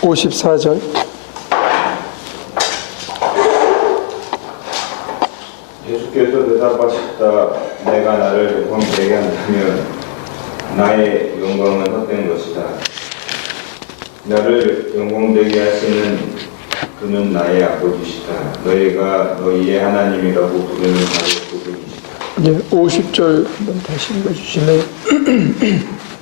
54절. 예수께서 대답하셨다. 내가 나를 영광되게 한다면 나의 영광은 헛된 것이다. 나를 영광되게 하시는 그는 나의 아버지시다. 너희가 너희의 하나님이라고 부르는 바로 그분이시다. 예, 50절 한번 다시 읽어주실래요?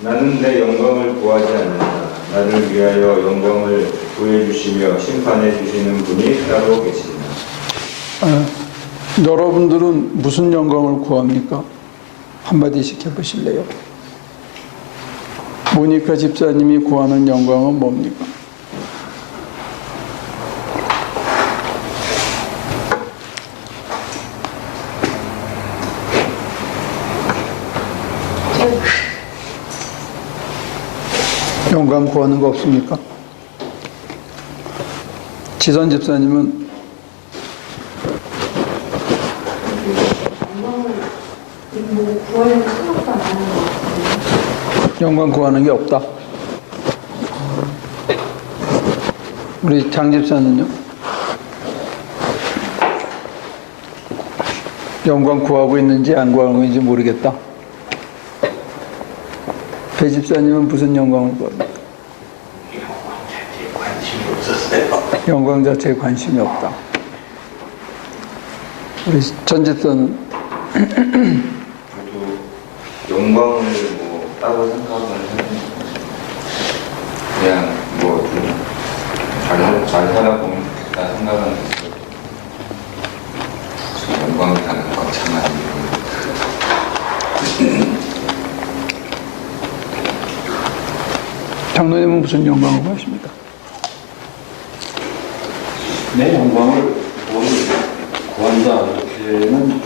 나는 내 영광을 구하지 않는다. 나를 위하여 영광을 구해주시며 심판해주시는 분이 따로 계신다. 여러분들은 무슨 영광을 구합니까? 한마디씩 해보실래요? 모니카 집사님이 구하는 영광은 뭡니까? 영광 구하는 거 없습니까? 지선 집사님은 영광 구하는 게 없다. 우리 장 집사는요? 영광 구하고 있는지 안 구하고 있는지 모르겠다. 배 집사님은 무슨 영광을 구합니까? 영광 자체에 관심이 없다. 우리 전 집사는 저도 영광을 뭐 따로 생각을 하는 그냥 잘 살아보면 좋겠다 생각은 했어요. 영광을 타는 거창한 장로님은 무슨 영광을 구하십니까? 내 영광을 구한다 이렇게는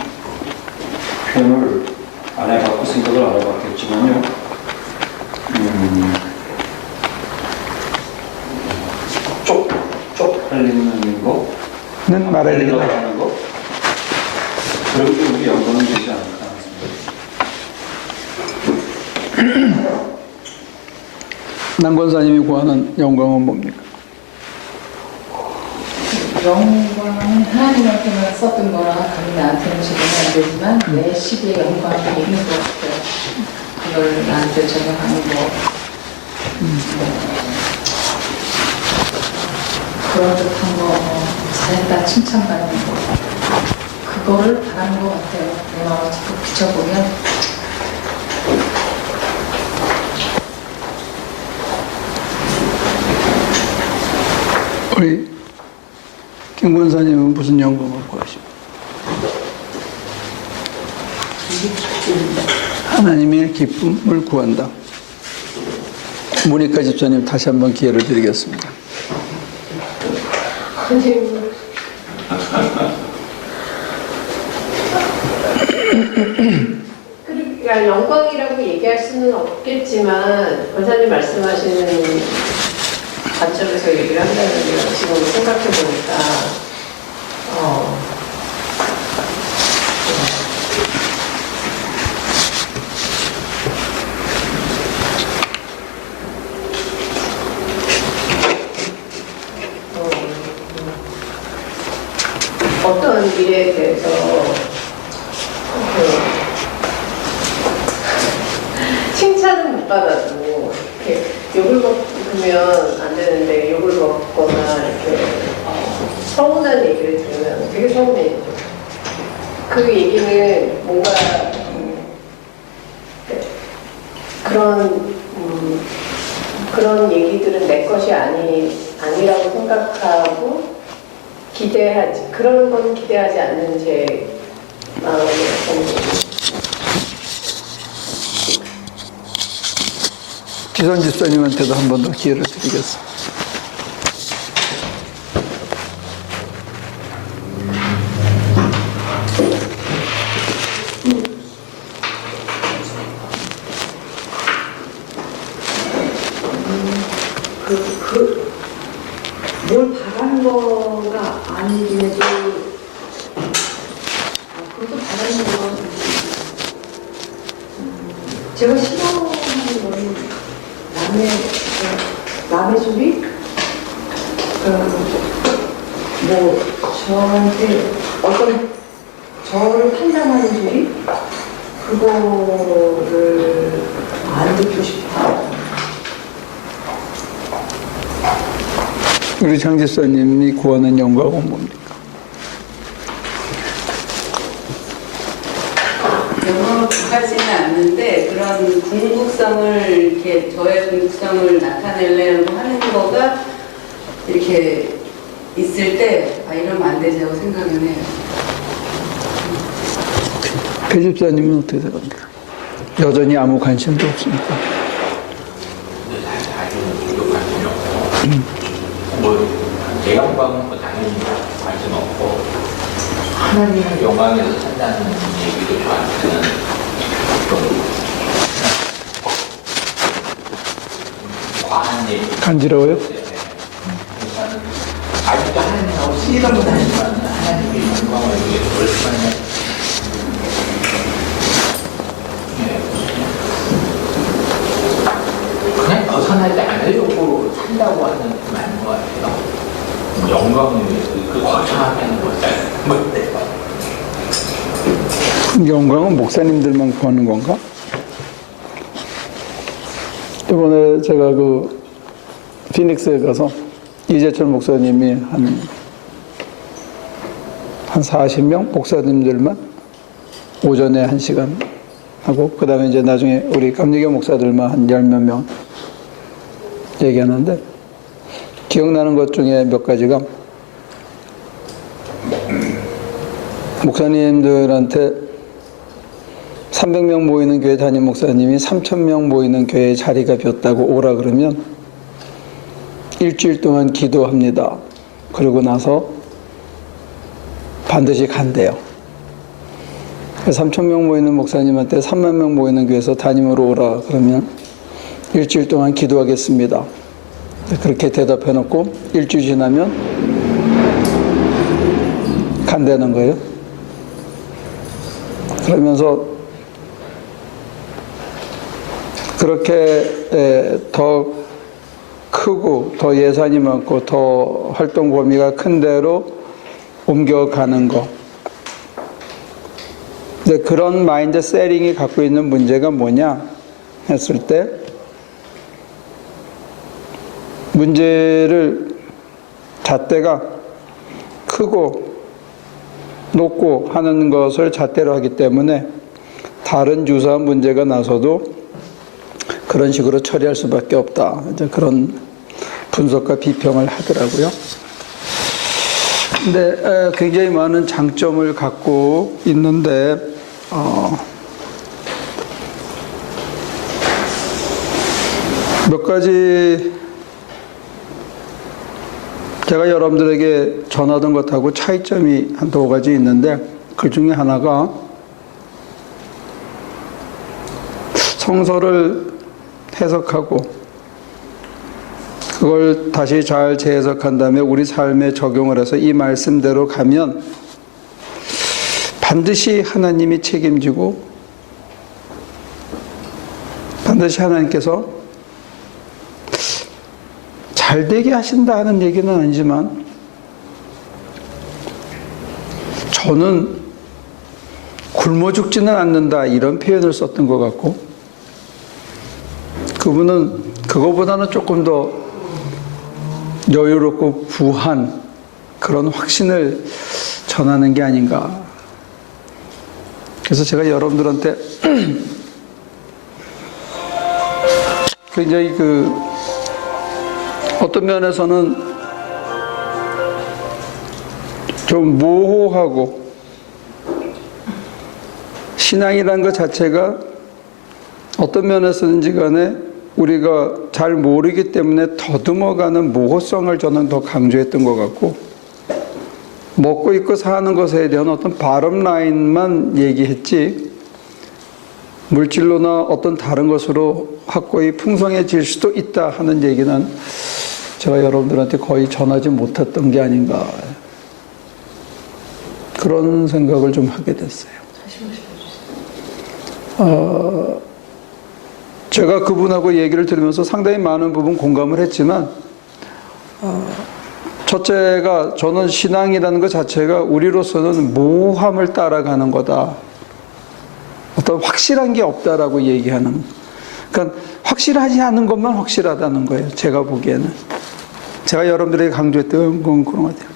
표현을 안 해봤고 생각을 안 해봤겠지만요. 쪽팔리는 는 말해야 되겠다. 하는 거 그런 게 우리 영광이 되지 않을까 하는 남 권사님이 구하는 영광은 뭡니까? 영광은 하나님한테만 썼던 거라 감히 나한테는 적용이 안 되지만 내 시대의 영광이 있는 것 같아요. 그걸 나한테 적용하는 거. 그런 듯한 거, 잘했다 칭찬받는 거. 그거를 바라는 것 같아요. 내 마음을 자꾸 비춰보면. 우리 김 권사님은 무슨 영광을 구하십니까? 하나님의 기쁨을 구한다. 모니카 집사님 다시 한번 기회를 드리겠습니다. 그러니까 영광이라고 얘기할 수는 없겠지만 원사님 말씀하시는 관점에서 얘기를 한다면 지금 생각해 보니까 어떤 일에 대해서 칭찬은 못 받아도 이렇게 욕을 먹으면 안 되는데 욕을 먹거나 이렇게 서운한 얘기를 들으면 되게 서운해요. 그 얘기는 뭔가 그런 얘기들은 내 것이 아니라고 생각하고 그런 건 기대하지 않는 제 마음이 지선 집사님한테도 한 번 더 기회를 드리겠습니다. 뭘 바라는 거가 아니긴해도 그것도 바라는 거 제가 싫어하는 거는 남의 소리? 뭐 저한테 어떤 저를 판단하는 소리 그거를 안 듣고 싶어요. 우리 장 집사님이 구하는 영광은 뭡니까? 영광을 구하지는 않는데 그런 궁극성을 이렇게 저의 궁극성을 나타내려고 하는 거가 이렇게 있을 때 아 이러면 안 되자고 생각은 해요. 배 집사님은 어떻게 생각합니까? 여전히 아무 관심도 없습니까? 내 영광은 뭐 당연히 관심 없고 하나님의 영광에서 산다는 얘기도 저한테는 좀 과한 얘기. 간지러워요? 아직도 하나님하고 씨름은 하지만 하나님의 영광을 위해서 얼마나 그냥 벗어나지 않으려고 산다고 하는 게 맞는 것 같아요. 영광을 위해서 그 거창하게 하는 거잖아요. 그럼 영광은 목사님들만 구하는 건가? 이번에 제가 그 피닉스에 가서 이재철 목사님이 한 40명 목사님들만 오전에 1시간 하고 그 다음에 이제 나중에 우리 감리교 목사들만 한 10몇 명 얘기하는데 기억나는 것 중에 몇 가지가 목사님들한테 300명 모이는 교회 담임 목사님이 3,000명 모이는 교회에 자리가 비었다고 오라 그러면 일주일 동안 기도합니다. 그러고 나서 반드시 간대요. 3,000명 모이는 목사님한테 3만 명 모이는 교회에서 담임으로 오라 그러면 일주일 동안 기도하겠습니다. 그렇게 대답해 놓고 일주일 지나면 간다는 거예요. 그러면서 그렇게 더 크고 더 예산이 많고 더 활동 범위가 큰 데로 옮겨가는 거. 근데 그런 마인드 세팅이 갖고 있는 문제가 뭐냐 했을 때 문제를 잣대가 크고 높고 하는 것을 잣대로 하기 때문에 다른 유사한 문제가 나서도 그런 식으로 처리할 수밖에 없다. 이제 그런 분석과 비평을 하더라고요. 근데 굉장히 많은 장점을 갖고 있는데 몇 가지 제가 여러분들에게 전하던 것하고 차이점이 한 2가지 있는데 그 중에 하나가 성서를 해석하고 그걸 다시 잘 재해석한 다음에 우리 삶에 적용을 해서 이 말씀대로 가면 반드시 하나님이 책임지고 반드시 하나님께서 잘 되게 하신다 하는 얘기는 아니지만 저는 굶어 죽지는 않는다 이런 표현을 썼던 것 같고 그분은 그거보다는 조금 더 여유롭고 부한 그런 확신을 전하는 게 아닌가. 그래서 제가 여러분들한테 굉장히 어떤 면에서는 좀 모호하고 신앙이라는 것 자체가 어떤 면에서든지 간에 우리가 잘 모르기 때문에 더듬어가는 모호성을 저는 더 강조했던 것 같고 먹고 입고 사는 것에 대한 어떤 바람 라인만 얘기했지 물질로나 어떤 다른 것으로 확고히 풍성해질 수도 있다 하는 얘기는 제가 여러분들한테 거의 전하지 못했던 게 아닌가 그런 생각을 좀 하게 됐어요. 제가 그분하고 얘기를 들으면서 상당히 많은 부분 공감을 했지만 첫째가 저는 신앙이라는 것 자체가 우리로서는 모호함을 따라가는 거다. 어떤 확실한 게 없다라고 얘기하는. 그러니까 확실하지 않은 것만 확실하다는 거예요. 제가 보기에는. 제가 여러분들에게 강조했던 건 그런 것 같아요.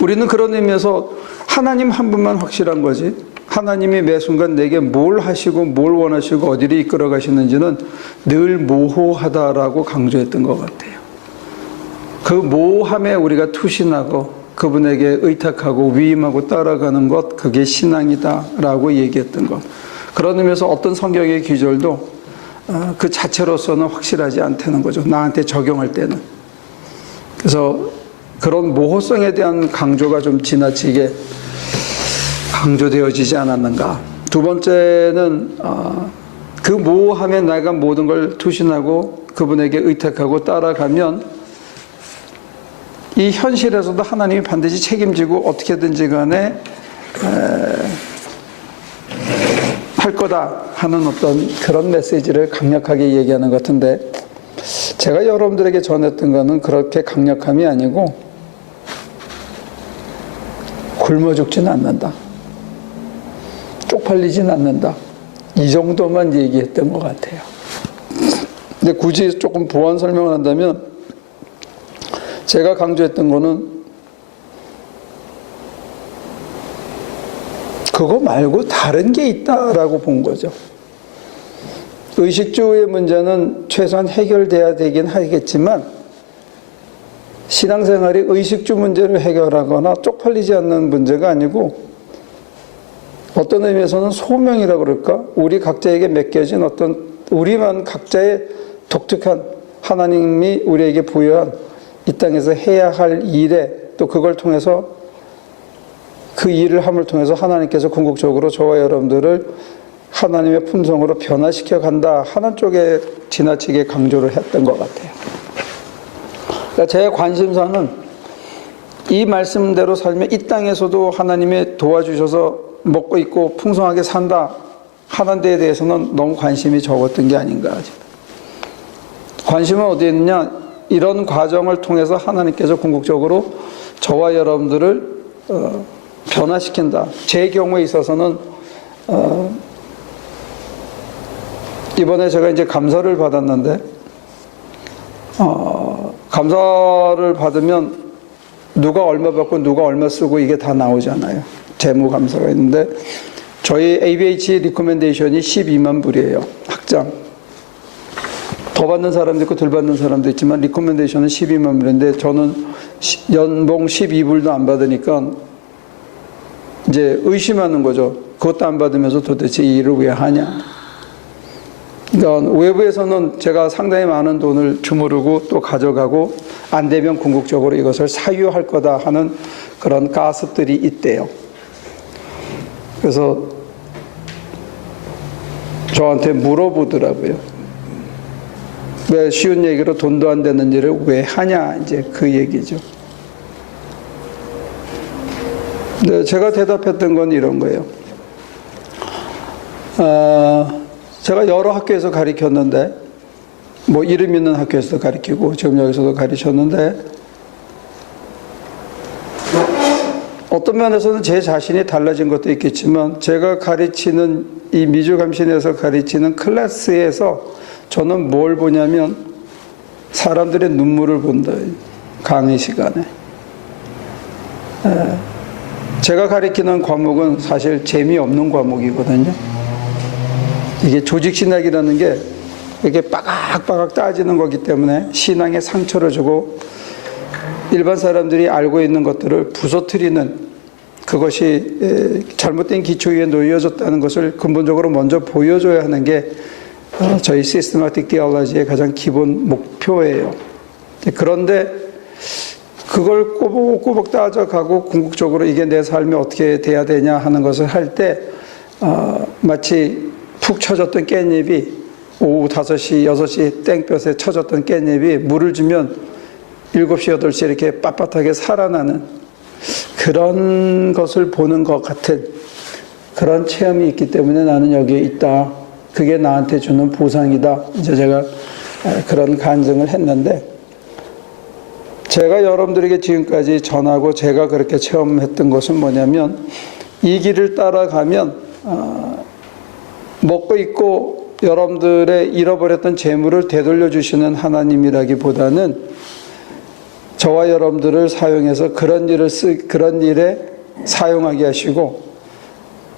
우리는 그런 의미에서 하나님 한 분만 확실한 거지. 하나님이 매 순간 내게 뭘 하시고 뭘 원하시고 어디로 이끌어 가시는지는 늘 모호하다라고 강조했던 것 같아요. 그 모호함에 우리가 투신하고 그분에게 의탁하고 위임하고 따라가는 것, 그게 신앙이다라고 얘기했던 것. 그런 의미에서 어떤 성경의 기절도 그 자체로서는 확실하지 않다는 거죠. 나한테 적용할 때는. 그래서 그런 모호성에 대한 강조가 좀 지나치게 강조되어지지 않았는가. 두 번째는 그 모호함에 내가 모든 걸 투신하고 그분에게 의탁하고 따라가면 이 현실에서도 하나님이 반드시 책임지고 어떻게든지 간에 할 거다 하는 어떤 그런 메시지를 강력하게 얘기하는 것 같은데, 제가 여러분들에게 전했던 거는 그렇게 강력함이 아니고 굶어 죽진 않는다, 쪽팔리진 않는다, 이 정도만 얘기했던 것 같아요. 근데 굳이 조금 보완 설명을 한다면 제가 강조했던 거는 그거 말고 다른 게 있다라고 본 거죠. 의식주의 문제는 최소한 해결돼야 되긴 하겠지만 신앙생활이 의식주 문제를 해결하거나 쪽팔리지 않는 문제가 아니고 어떤 의미에서는 소명이라고 그럴까? 우리 각자에게 맡겨진 어떤 우리만 각자의 독특한 하나님이 우리에게 부여한 이 땅에서 해야 할 일에 또 그걸 통해서 그 일을 함을 통해서 하나님께서 궁극적으로 저와 여러분들을 하나님의 품성으로 변화시켜 간다 하는 쪽에 지나치게 강조를 했던 것 같아요. 그러니까 제 관심사는 이 말씀대로 살면 이 땅에서도 하나님이 도와주셔서 먹고 있고 풍성하게 산다 하는 데에 대해서는 너무 관심이 적었던 게 아닌가. 관심은 어디에 있느냐? 이런 과정을 통해서 하나님께서 궁극적으로 저와 여러분들을 변화시킨다. 제 경우에 있어서는 이번에 제가 이제 감사를 받았는데 감사를 받으면 누가 얼마 받고 누가 얼마 쓰고 이게 다 나오잖아요. 재무 감사가 있는데 저희 ABH 리코멘데이션이 12만 불이에요. 학장. 더 받는 사람도 있고 덜 받는 사람도 있지만 리코멘데이션은 12만 불인데 저는 연봉 12불도 안 받으니까 이제 의심하는 거죠. 그것도 안 받으면서 도대체 이 일을 왜 하냐. 그러니까 외부에서는 제가 상당히 많은 돈을 주무르고 또 가져가고 안 되면 궁극적으로 이것을 사유할 거다 하는 그런 가십들이 있대요. 그래서 저한테 물어보더라고요. 왜 쉬운 얘기로 돈도 안 되는 일을 왜 하냐, 이제 그 얘기죠. 근데 제가 대답했던 건 이런 거예요. 제가 여러 학교에서 가르쳤는데, 뭐 이름 있는 학교에서도 가르치고 지금 여기서도 가르쳤는데, 어떤 면에서는 제 자신이 달라진 것도 있겠지만 제가 가르치는 이 미주감신에서 가르치는 클래스에서 저는 뭘 보냐면 사람들의 눈물을 본다. 강의 시간에. 제가 가르치는 과목은 사실 재미없는 과목이거든요. 이게 조직신학이라는 게 이렇게 빠각빠각 따지는 거기 때문에 신앙에 상처를 주고 일반 사람들이 알고 있는 것들을 부서뜨리는, 그것이 잘못된 기초 위에 놓여졌다는 것을 근본적으로 먼저 보여줘야 하는 게 저희 시스테마틱 디올로지의 가장 기본 목표예요. 그런데 그걸 꼬박꼬박 따져가고 궁극적으로 이게 내 삶에 어떻게 돼야 되냐 하는 것을 할 때 마치 푹 쳐졌던 깻잎이 오후 5시, 6시 땡볕에 쳐졌던 깻잎이 물을 주면 7시, 8시 이렇게 빳빳하게 살아나는 그런 것을 보는 것 같은 그런 체험이 있기 때문에 나는 여기에 있다. 그게 나한테 주는 보상이다. 이제 제가 그런 간증을 했는데, 제가 여러분들에게 지금까지 전하고 제가 그렇게 체험했던 것은 뭐냐면 이 길을 따라가면 먹고 있고 여러분들의 잃어버렸던 재물을 되돌려 주시는 하나님이라기보다는 저와 여러분들을 사용해서 그런 일에 사용하게 하시고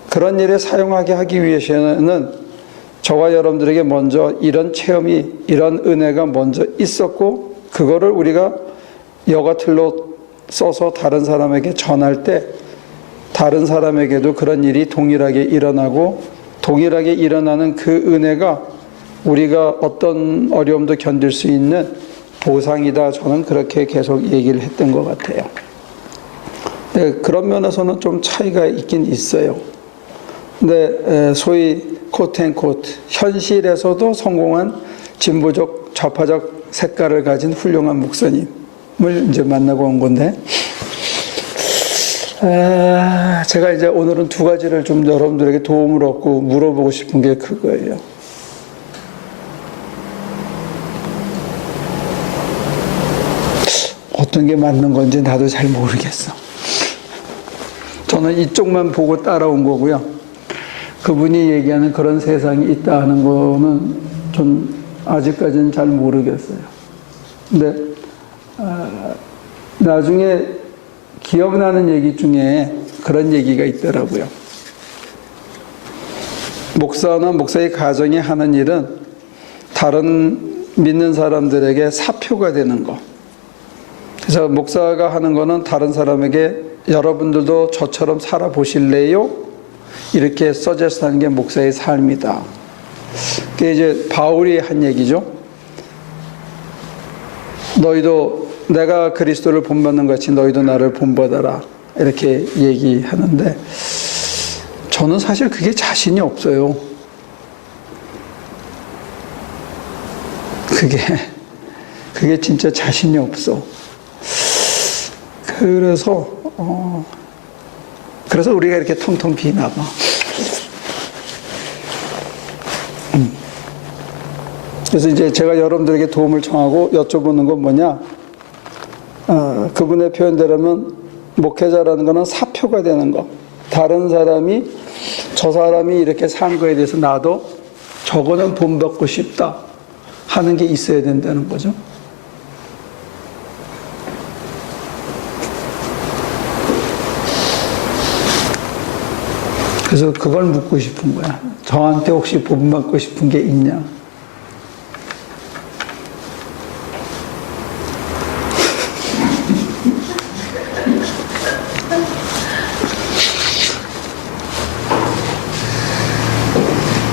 그런 일에 사용하게 하기 위해서는 저와 여러분들에게 먼저 이런 체험이 이런 은혜가 먼저 있었고 그거를 우리가 여과틀로 써서 다른 사람에게 전할 때 다른 사람에게도 그런 일이 동일하게 일어나고 동일하게 일어나는 그 은혜가 우리가 어떤 어려움도 견딜 수 있는 보상이다. 저는 그렇게 계속 얘기를 했던 것 같아요. 네, 그런 면에서는 좀 차이가 있긴 있어요. 근데 소위 코트앤코트 현실에서도 성공한 진보적 좌파적 색깔을 가진 훌륭한 목사님을 이제 만나고 온 건데 제가 이제 오늘은 두 가지를 좀 여러분들에게 도움을 얻고 물어보고 싶은 게 그거예요. 어떤 게 맞는 건지 나도 잘 모르겠어. 저는 이쪽만 보고 따라온 거고요. 그분이 얘기하는 그런 세상이 있다 하는 거는 좀 아직까지는 잘 모르겠어요. 근데 나중에 기억나는 얘기 중에 그런 얘기가 있더라고요. 목사나 목사의 가정이 하는 일은 다른 믿는 사람들에게 사표가 되는 거. 그래서 목사가 하는 거는 다른 사람에게 여러분들도 저처럼 살아보실래요? 이렇게 서제스트하는 게 목사의 삶이다. 그게 이제 바울이 한 얘기죠. 너희도 내가 그리스도를 본받는 같이 너희도 나를 본받아라. 이렇게 얘기하는데 저는 사실 그게 자신이 없어요. 그게 진짜 자신이 없어. 그래서 우리가 이렇게 텅텅 비나 봐. 그래서 이제 제가 여러분들에게 도움을 청하고 여쭤보는 건 뭐냐? 그분의 표현대로면 목회자라는 거는 사표가 되는 거. 다른 사람이 저 사람이 이렇게 산 거에 대해서 나도 저거는 본받고 싶다 하는 게 있어야 된다는 거죠. 그래서 그걸 묻고 싶은 거야. 저한테 혹시 본받고 싶은 게 있냐?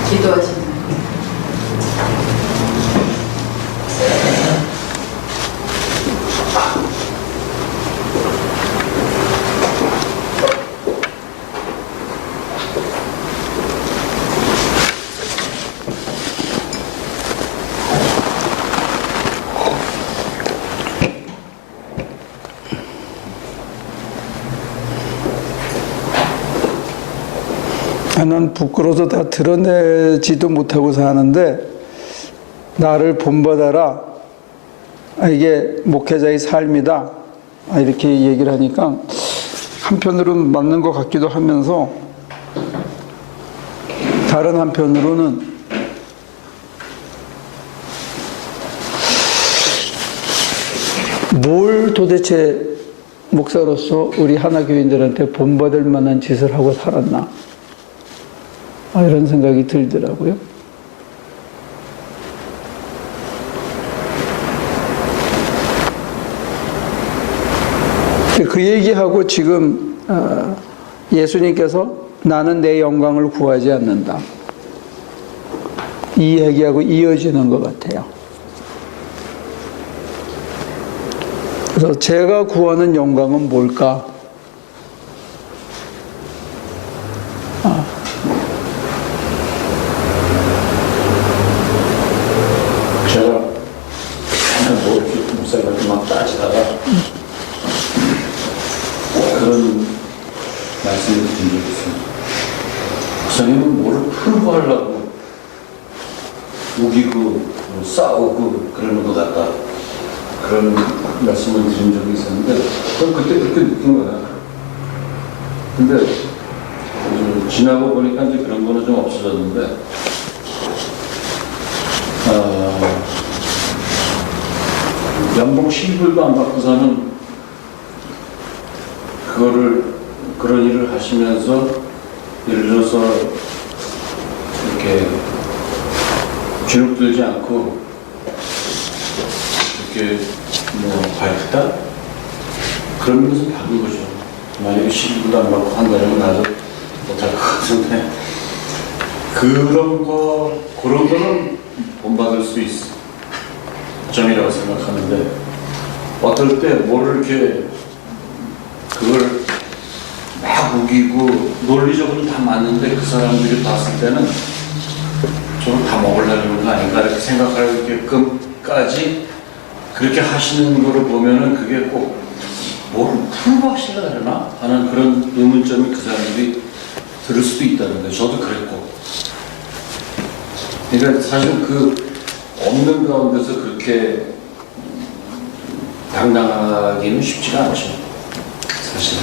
기도하시는 난 부끄러워서 다 드러내지도 못하고 사는데 나를 본받아라. 이게 목회자의 삶이다. 이렇게 얘기를 하니까 한편으로는 맞는 것 같기도 하면서 다른 한편으로는 뭘 도대체 목사로서 우리 하나교인들한테 본받을 만한 짓을 하고 살았나? 이런 생각이 들더라고요. 그 얘기하고 지금 예수님께서 나는 내 영광을 구하지 않는다. 이 얘기하고 이어지는 것 같아요. 그래서 제가 구하는 영광은 뭘까? 제가 그냥 뭐 이렇게 목사님한테 막 따지다가 그런 말씀을 드린 적이 있어요. 목사님은 뭐를 풀고 하려고 우기고 뭐 싸우고 그러는 것 같다. 그런 말씀을 드린 적이 있었는데 전 그때 그렇게 느낀 거야. 근데 지나고 보니까 이제 그런 거는 좀 없어졌는데 연봉 10불도 안 받고서는 그런 일을 하시면서 예를 들어서 이렇게 주눅들지 않고 이렇게 뭐 밝다? 그런 것은 받은 거죠. 만약에 10불도 안 받고 한다면 나도 못할 것 같은데 그런 거는 본받을 수 있어. 점이라고 생각하는데 어떨 때 뭐를 이렇게 그걸 막 우기고 논리적으로 다 맞는데 그 사람들이 봤을 때는 저는 다 먹으려는 거 아닌가 이렇게 생각하게끔까지 그렇게 하시는 거를 보면은 그게 꼭 뭘 풀고 하시려고 하려나 하는 그런 의문점이 그 사람들이 들을 수도 있다는 거예요. 저도 그랬고. 그러니까 사실 그 없는 가운데서 그렇게 당당하기는 쉽지가 않죠. 사실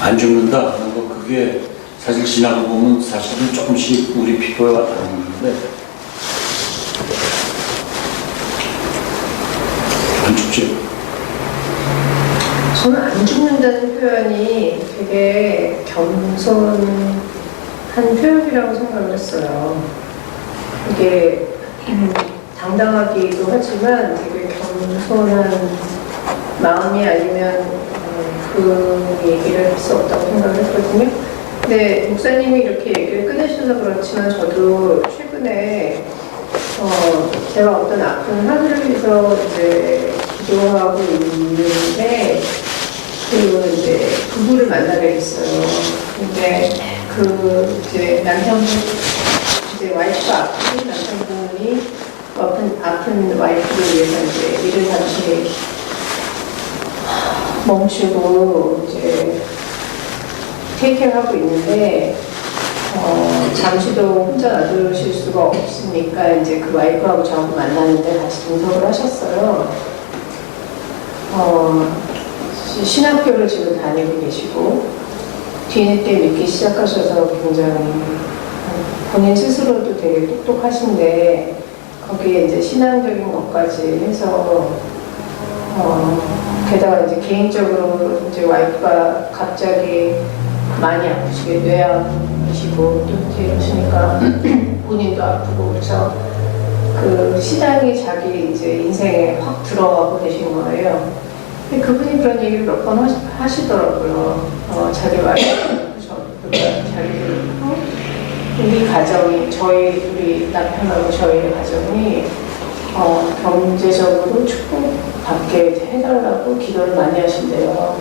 안 죽는다 하는 거 그게 사실 지나고 보면 사실은 조금씩 우리 피부에 와닿는데 안 죽죠. 저는 안 죽는다는 표현이 되게 겸손한 표현이라고 생각을 했어요. 이게 당당하기도 하지만 되게 겸손한 마음이 아니면 그 얘기를 할 수 없다고 생각을 했거든요. 근데 목사님이 이렇게 얘기를 꺼내셔서 그렇지만 저도 최근에 제가 어떤 아픈 하늘을 위해서 이제 기도하고 있는데 그 이제 부부를 만나게 됐어요. 근데 그 이제 남편분 이제 와이프가 아픈 남편분이 아픈 와이프를 위해서 이제 일을 잠시 멈추고 이제 테이크하고 있는데 잠시도 혼자 놔두실 수가 없으니까 이제 그 와이프하고 저하고 만났는데 같이 동석을 하셨어요. 신학교를 지금 다니고 계시고 뒤늦게 믿기 시작하셔서 굉장히 본인 스스로도 되게 똑똑하신데 거기에 이제 신앙적인 것까지 해서 게다가 이제 개인적으로 이제 와이프가 갑자기 많이 아프시게 뇌암이시고 또 이제 이러시니까 본인도 아프고 그래서 그 신앙이 자기 이제 인생에 확 들어가고 계신 거예요. 근데 그분이 그런 얘기를 몇 번 하시더라고요. 자기 와이프, 우리 가정이 우리 남편하고 저희 가정이 경제적으로 축복받게 해달라고 기도를 많이 하신대요.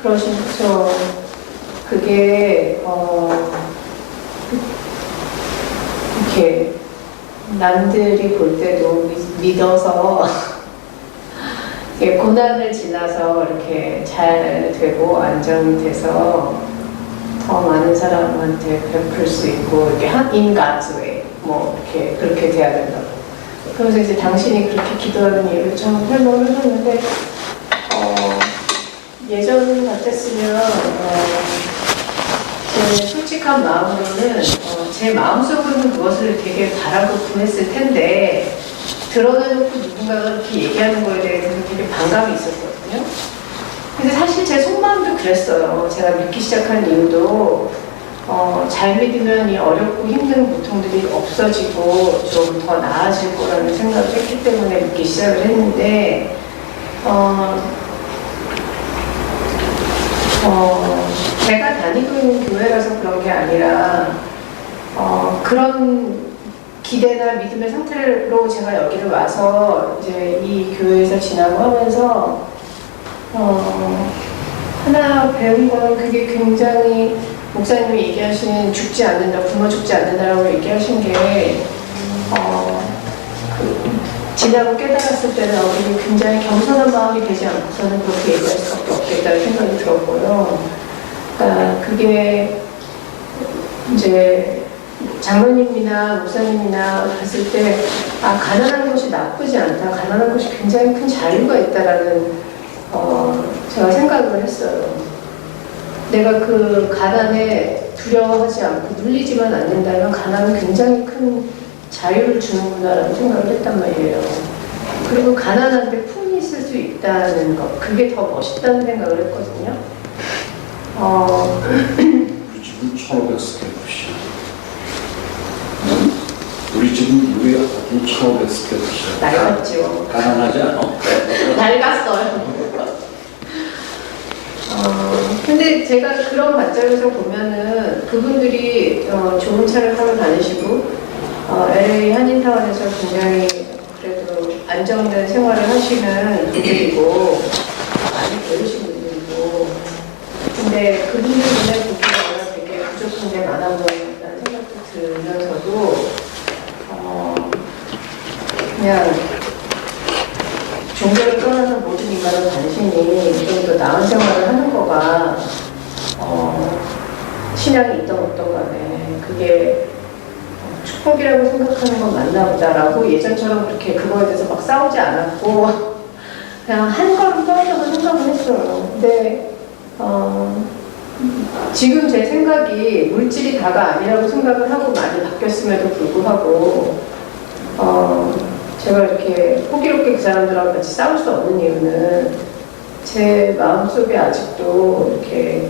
그러시면서 그게 이렇게 남들이 볼 때도 믿어서 고난을 지나서 이렇게 잘 되고 안정이 돼서 더 많은 사람한테 베풀 수 있고 이렇게 in God's way 뭐 이렇게 그렇게 돼야 된다고. 그래서 이제 당신이 그렇게 기도하는 이유를 좀 설명을 했는데 예전 같았으면 제 솔직한 마음으로는 제 마음속으로는 그것을 되게 바라고 구했을 텐데 드러내놓고 누군가가 그렇게 얘기하는 거에 대해서는 되게 반감이 있었거든요. 근데 사실 제 속마음도 그랬어요. 제가 믿기 시작한 이유도 잘 믿으면 이 어렵고 힘든 고통들이 없어지고 좀 더 나아질 거라는 생각을 했기 때문에 믿기 시작을 했는데 제가 다니고 있는 교회라서 그런 게 아니라 그런 기대나 믿음의 상태로 제가 여기를 와서 이제 이 교회에서 지나고 하면서 하나 배운 거는 그게 굉장히 목사님이 얘기하신 죽지 않는다, 굶어 죽지 않는다라고 얘기하신 게 지나고 깨달았을 때는 우리는 굉장히 겸손한 마음이 되지 않고서는 그렇게 얘기할 수밖에 없겠다는 생각이 들었고요. 그러니까 그게 이제 장로님이나 목사님이나 봤을 때 가난한 것이 나쁘지 않다. 가난한 것이 굉장히 큰 자유가 있다라는 제가 생각을 했어요. 내가 그 가난에 두려워하지 않고 눌리지만 않는다면 가난은 굉장히 큰 자유를 주는구나라는 생각을 했단 말이에요. 그리고 가난한데 품이 있을 수 있다는 것, 그게 더 멋있다는 생각을 했거든요. 우리 집은 1,500스퀘어풋이야. 우리 집은 우리 아파트는 1,500스퀘어풋이야. 낡았죠. 가난하지 않아? 낡았어요. 근데 제가 그런 관점에서 보면은 그분들이 좋은 차를 타고 다니시고 LA 한인타운에서 굉장히 그래도 안정된 생활을 하시는 분들이고 많이 배우신 분들이고 근데 그분들 눈에 보기에는 되게 부족한 게 많아 보인다는 생각도 들면서도 그냥 종교를 떠나서 모든 인간은 단순히 좀 더 나은 생활을 하는 거가 신앙이 있던 없던 간에 그게 축복이라고 생각하는 건 맞나 보다라고 예전처럼 그렇게 그거에 대해서 막 싸우지 않았고 그냥 한 걸음 떨어져서 생각을 했어요. 근데 지금 제 생각이 물질이 다가 아니라고 생각을 하고 많이 바뀌었음에도 불구하고 제가 이렇게 호기롭게 그 사람들하고 같이 싸울 수 없는 이유는 제 마음속에 아직도 이렇게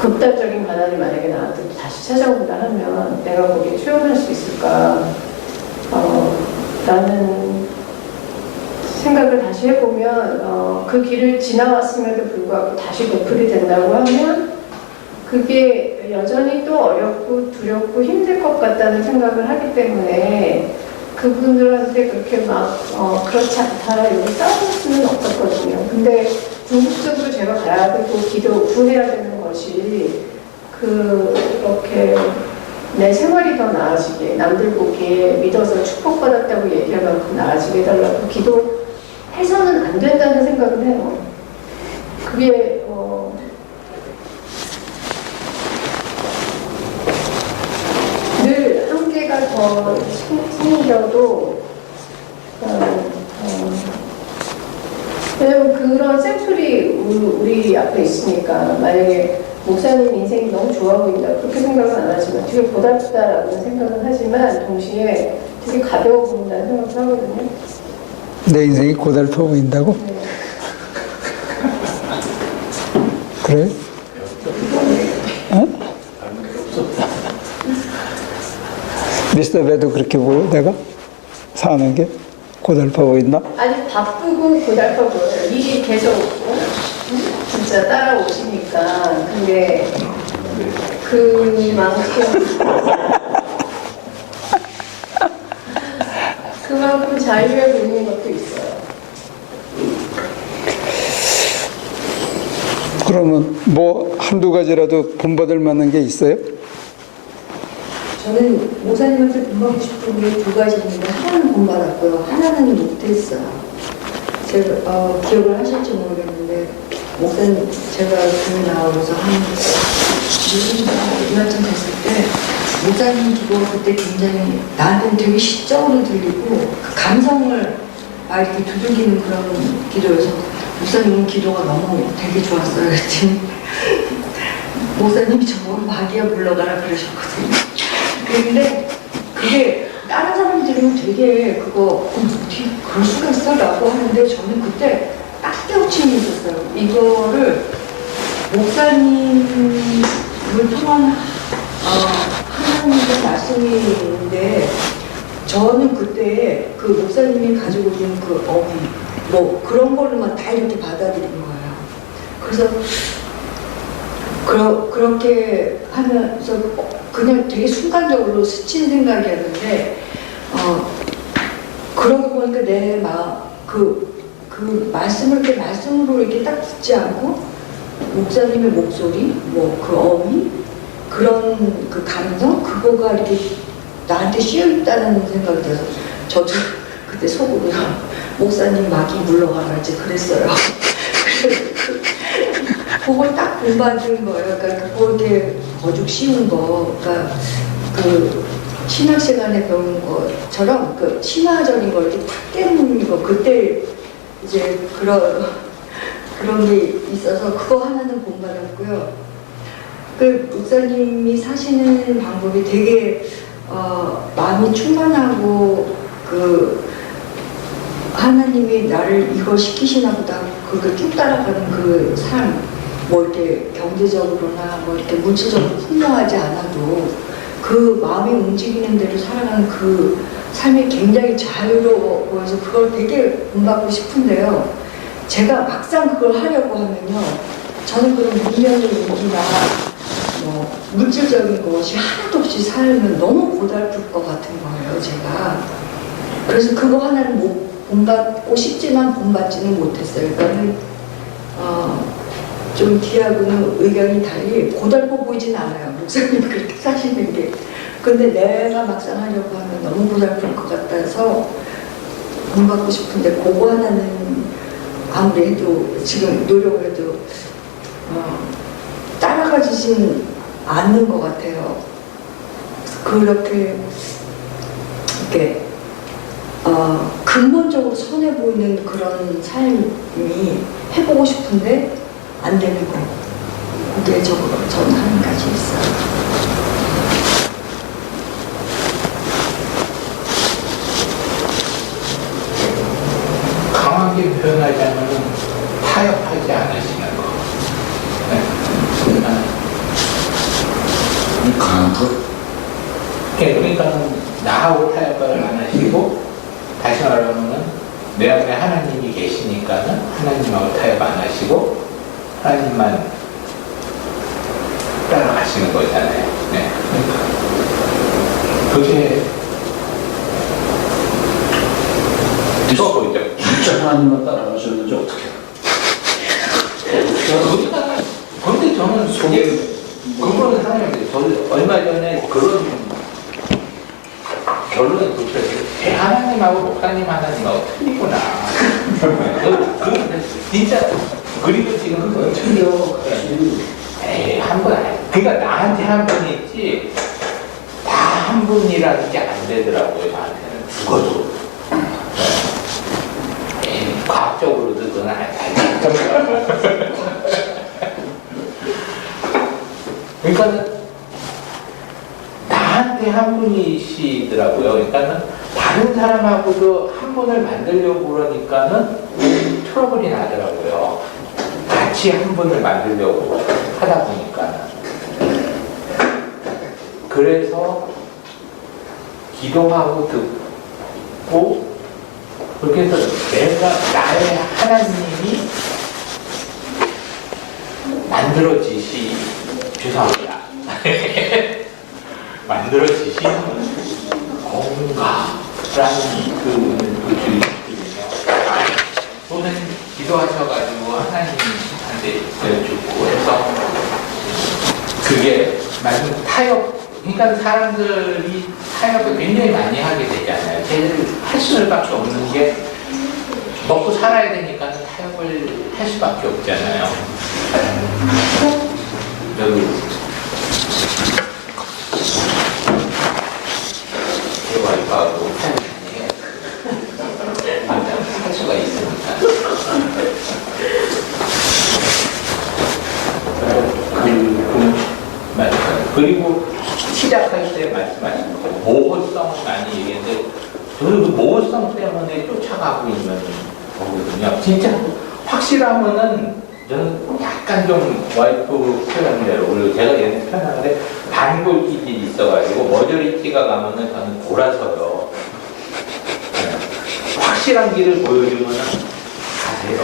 극단적인 가난이 만약에 나한테 다시 찾아온다 하면 내가 거기에 투영할 수 있을까 라는 생각을 다시 해보면 그 길을 지나왔음에도 불구하고 다시 되풀이 된다고 하면 그게 여전히 또 어렵고 두렵고 힘들 것 같다는 생각을 하기 때문에 그분들한테 그렇게 막 그렇지 않다 여기 싸울 수는 없었거든요. 근데 궁극적으로 제가 가야 되고 구해야 되는 것이 그렇게 내 생활이 더 나아지게 남들 보기에 믿어서 축복받았다고 얘기할 만큼 나아지게 해달라고 기도해서는 안 된다는 생각을 해요. 그게 늘 한계가 더 생겨도 왜냐면 그런 샘플이 우리 앞에 있으니까 만약에 목사님 인생이 너무 좋아 보인다 그렇게 생각은 안 하지만 되게 고달프다라는 생각은 하지만 동시에 되게 가벼워 보인다는 생각을 하거든요. 내 인생이 고달퍼 보인다고? 네. 그래? 어? 미스터 배도 그렇게 보여? 내가? 사는 게? 고달퍼 보인다? 아니 바쁘고 고달퍼 보여요. 일이 계속 진짜 따라오시니까 근데 그만큼 자유해 보이는 것도 있어요. 그러면 뭐 한두 가지라도 본받을 만한 게 있어요? 저는 목사님한테 본받고 싶은 게 두 가지인데 하나는 본받았고요. 하나는 못했어요. 제가 기억을 하실지 모르겠는데 목사님 제가 교회 나오면서 한 2년쯤 됐을 때 목사님 기도가 그때 굉장히 나한테는 되게 시적으로 들리고 그 감성을 이렇게 두들기는 그런 기도여서 목사님 기도가 너무 되게 좋았어요. 그랬더니 목사님이 저보고 마귀야 물러가라 그러셨거든요. 그런데 그게 다른 사람이 들으면 되게 어떻게 그럴 수가 있어? 라고 하는데 저는 그때 딱 깨우침이 있었어요. 이거를 목사님을 통한 하나님의 말씀인데 저는 그때 그 목사님이 가지고 있는 그 뭐 그런 걸로만 다 이렇게 받아들인 거예요. 그래서 그렇게 하면서 그냥 되게 순간적으로 스친 생각이었는데 그러고 보니까 내 마음 그 말씀을 이렇게 말씀으로 이렇게 딱 듣지 않고 목사님의 목소리 뭐 그 어휘 그런 그 감성 그거가 이렇게 나한테 씌어 있다는 생각이 들어서 저도 그때 속으로 목사님 마귀 물러가라 이제 그랬어요. 그걸 딱 본받은 거예요. 그러니까 그거 이렇게 거죽 씌운 거. 그러니까 신학 시간에 배우는 것처럼 그 신화적인 걸 이렇게 탁 깨는 거 그때 이제 그런 게 있어서 그거 하나는 본받았고요. 그 목사님이 사시는 방법이 되게 마음이 충만하고 그 하나님이 나를 이거 시키시나 보다 그걸 쭉 따라가는 그 삶, 뭐 이렇게 경제적으로나 뭐 이렇게 물질적으로 풍요하지 않아도 그 마음이 움직이는 대로 살아가는 그 삶이 굉장히 자유로워 보여서 그걸 되게 본받고 싶은데요. 제가 막상 그걸 하려고 하면요, 저는 그런 문명의 인기나 뭐 물질적인 것이 하나도 없이 살면 너무 고달플 것 같은 거예요, 제가. 그래서 그거 하나는 본받고 싶지만 본받지는 못했어요. 그러니까는 좀 뒤하고는 의견이 달리 고달퍼 보이진 않아요. 목사님 그렇게 사시는 게. 근데 내가 막상 하려고 하면 너무 고달플 것 같아서 본받고 싶은데 그거 하나는 아무리 해도 지금 노력을 해도 따라가지진 않는 것 같아요. 그렇게 이렇게 근본적으로 선해 보이는 그런 삶이 해보고 싶은데 안 되는 거. 그게 저는 한 가지 있어요. 강하게 표현하자면 타협하지 않으시는 거. 강한 것? 그러니까는 나하고 타협을 안 하시고, 다시 말하면은 내 안에 하나님이 계시니까는 하나님하고 타협 안 하시고 하나님만 따라가시는 거잖아요. 네. 그게 좋아 보이죠? 진짜 하나님만 따라가셨는지 어떻게? 근데 저는 그거는 하나님인데, 저는 얼마 전에 그런 결론을 도출했어요. 하나님하고 목사님 하나님하고 틀리구나. 진짜. 그리고 지금 그건 틀려. 에이, 한 분 아니야. 그러니까 나한테 한 분이 있지, 다 한 분이라는 게 안 되더라고요. 나한테는 죽어도. 에이, 과학적으로도 그건 아니야. 그러니까는 나한테 한 분이시더라고요. 그러니까는 다른 사람하고도 한 분을 만들려고 그러니까는 트러블이 나더라고요. 같이 한 분을 만들려고 하다 보니까는. 그래서 기도하고 듣고 그렇게 해서 내가 나의 하나님이 만들어지시 죄송합니다. 만들어지시는 건가라는 그 주의거든요. 또는 기도하셔가지고 하나님한테 여쭙고 해서 그게 말씀 타협, 그러니까 사람들이 타협을 굉장히 많이 하게 되잖아요. 제일 할 수밖에 없는 게 먹고 살아야 되니까 타협을 할 수밖에 없잖아요. 여기 제 와이프하고 할 수가 있으니까. 그리고 시작할 때 말씀하신 거 모호성을 많이 얘기했는데, 저는 그 모호성 때문에 쫓아가고 있는 거거든요. 진짜 확실하면은 저는 약간 좀 와이프 표현대로, 그리고 제가 얘는 표현하는데 반골기질이 있어가지고 머저리티가 가면은 저는 돌아서요. 네. 확실한 길을 보여주면은 가세요.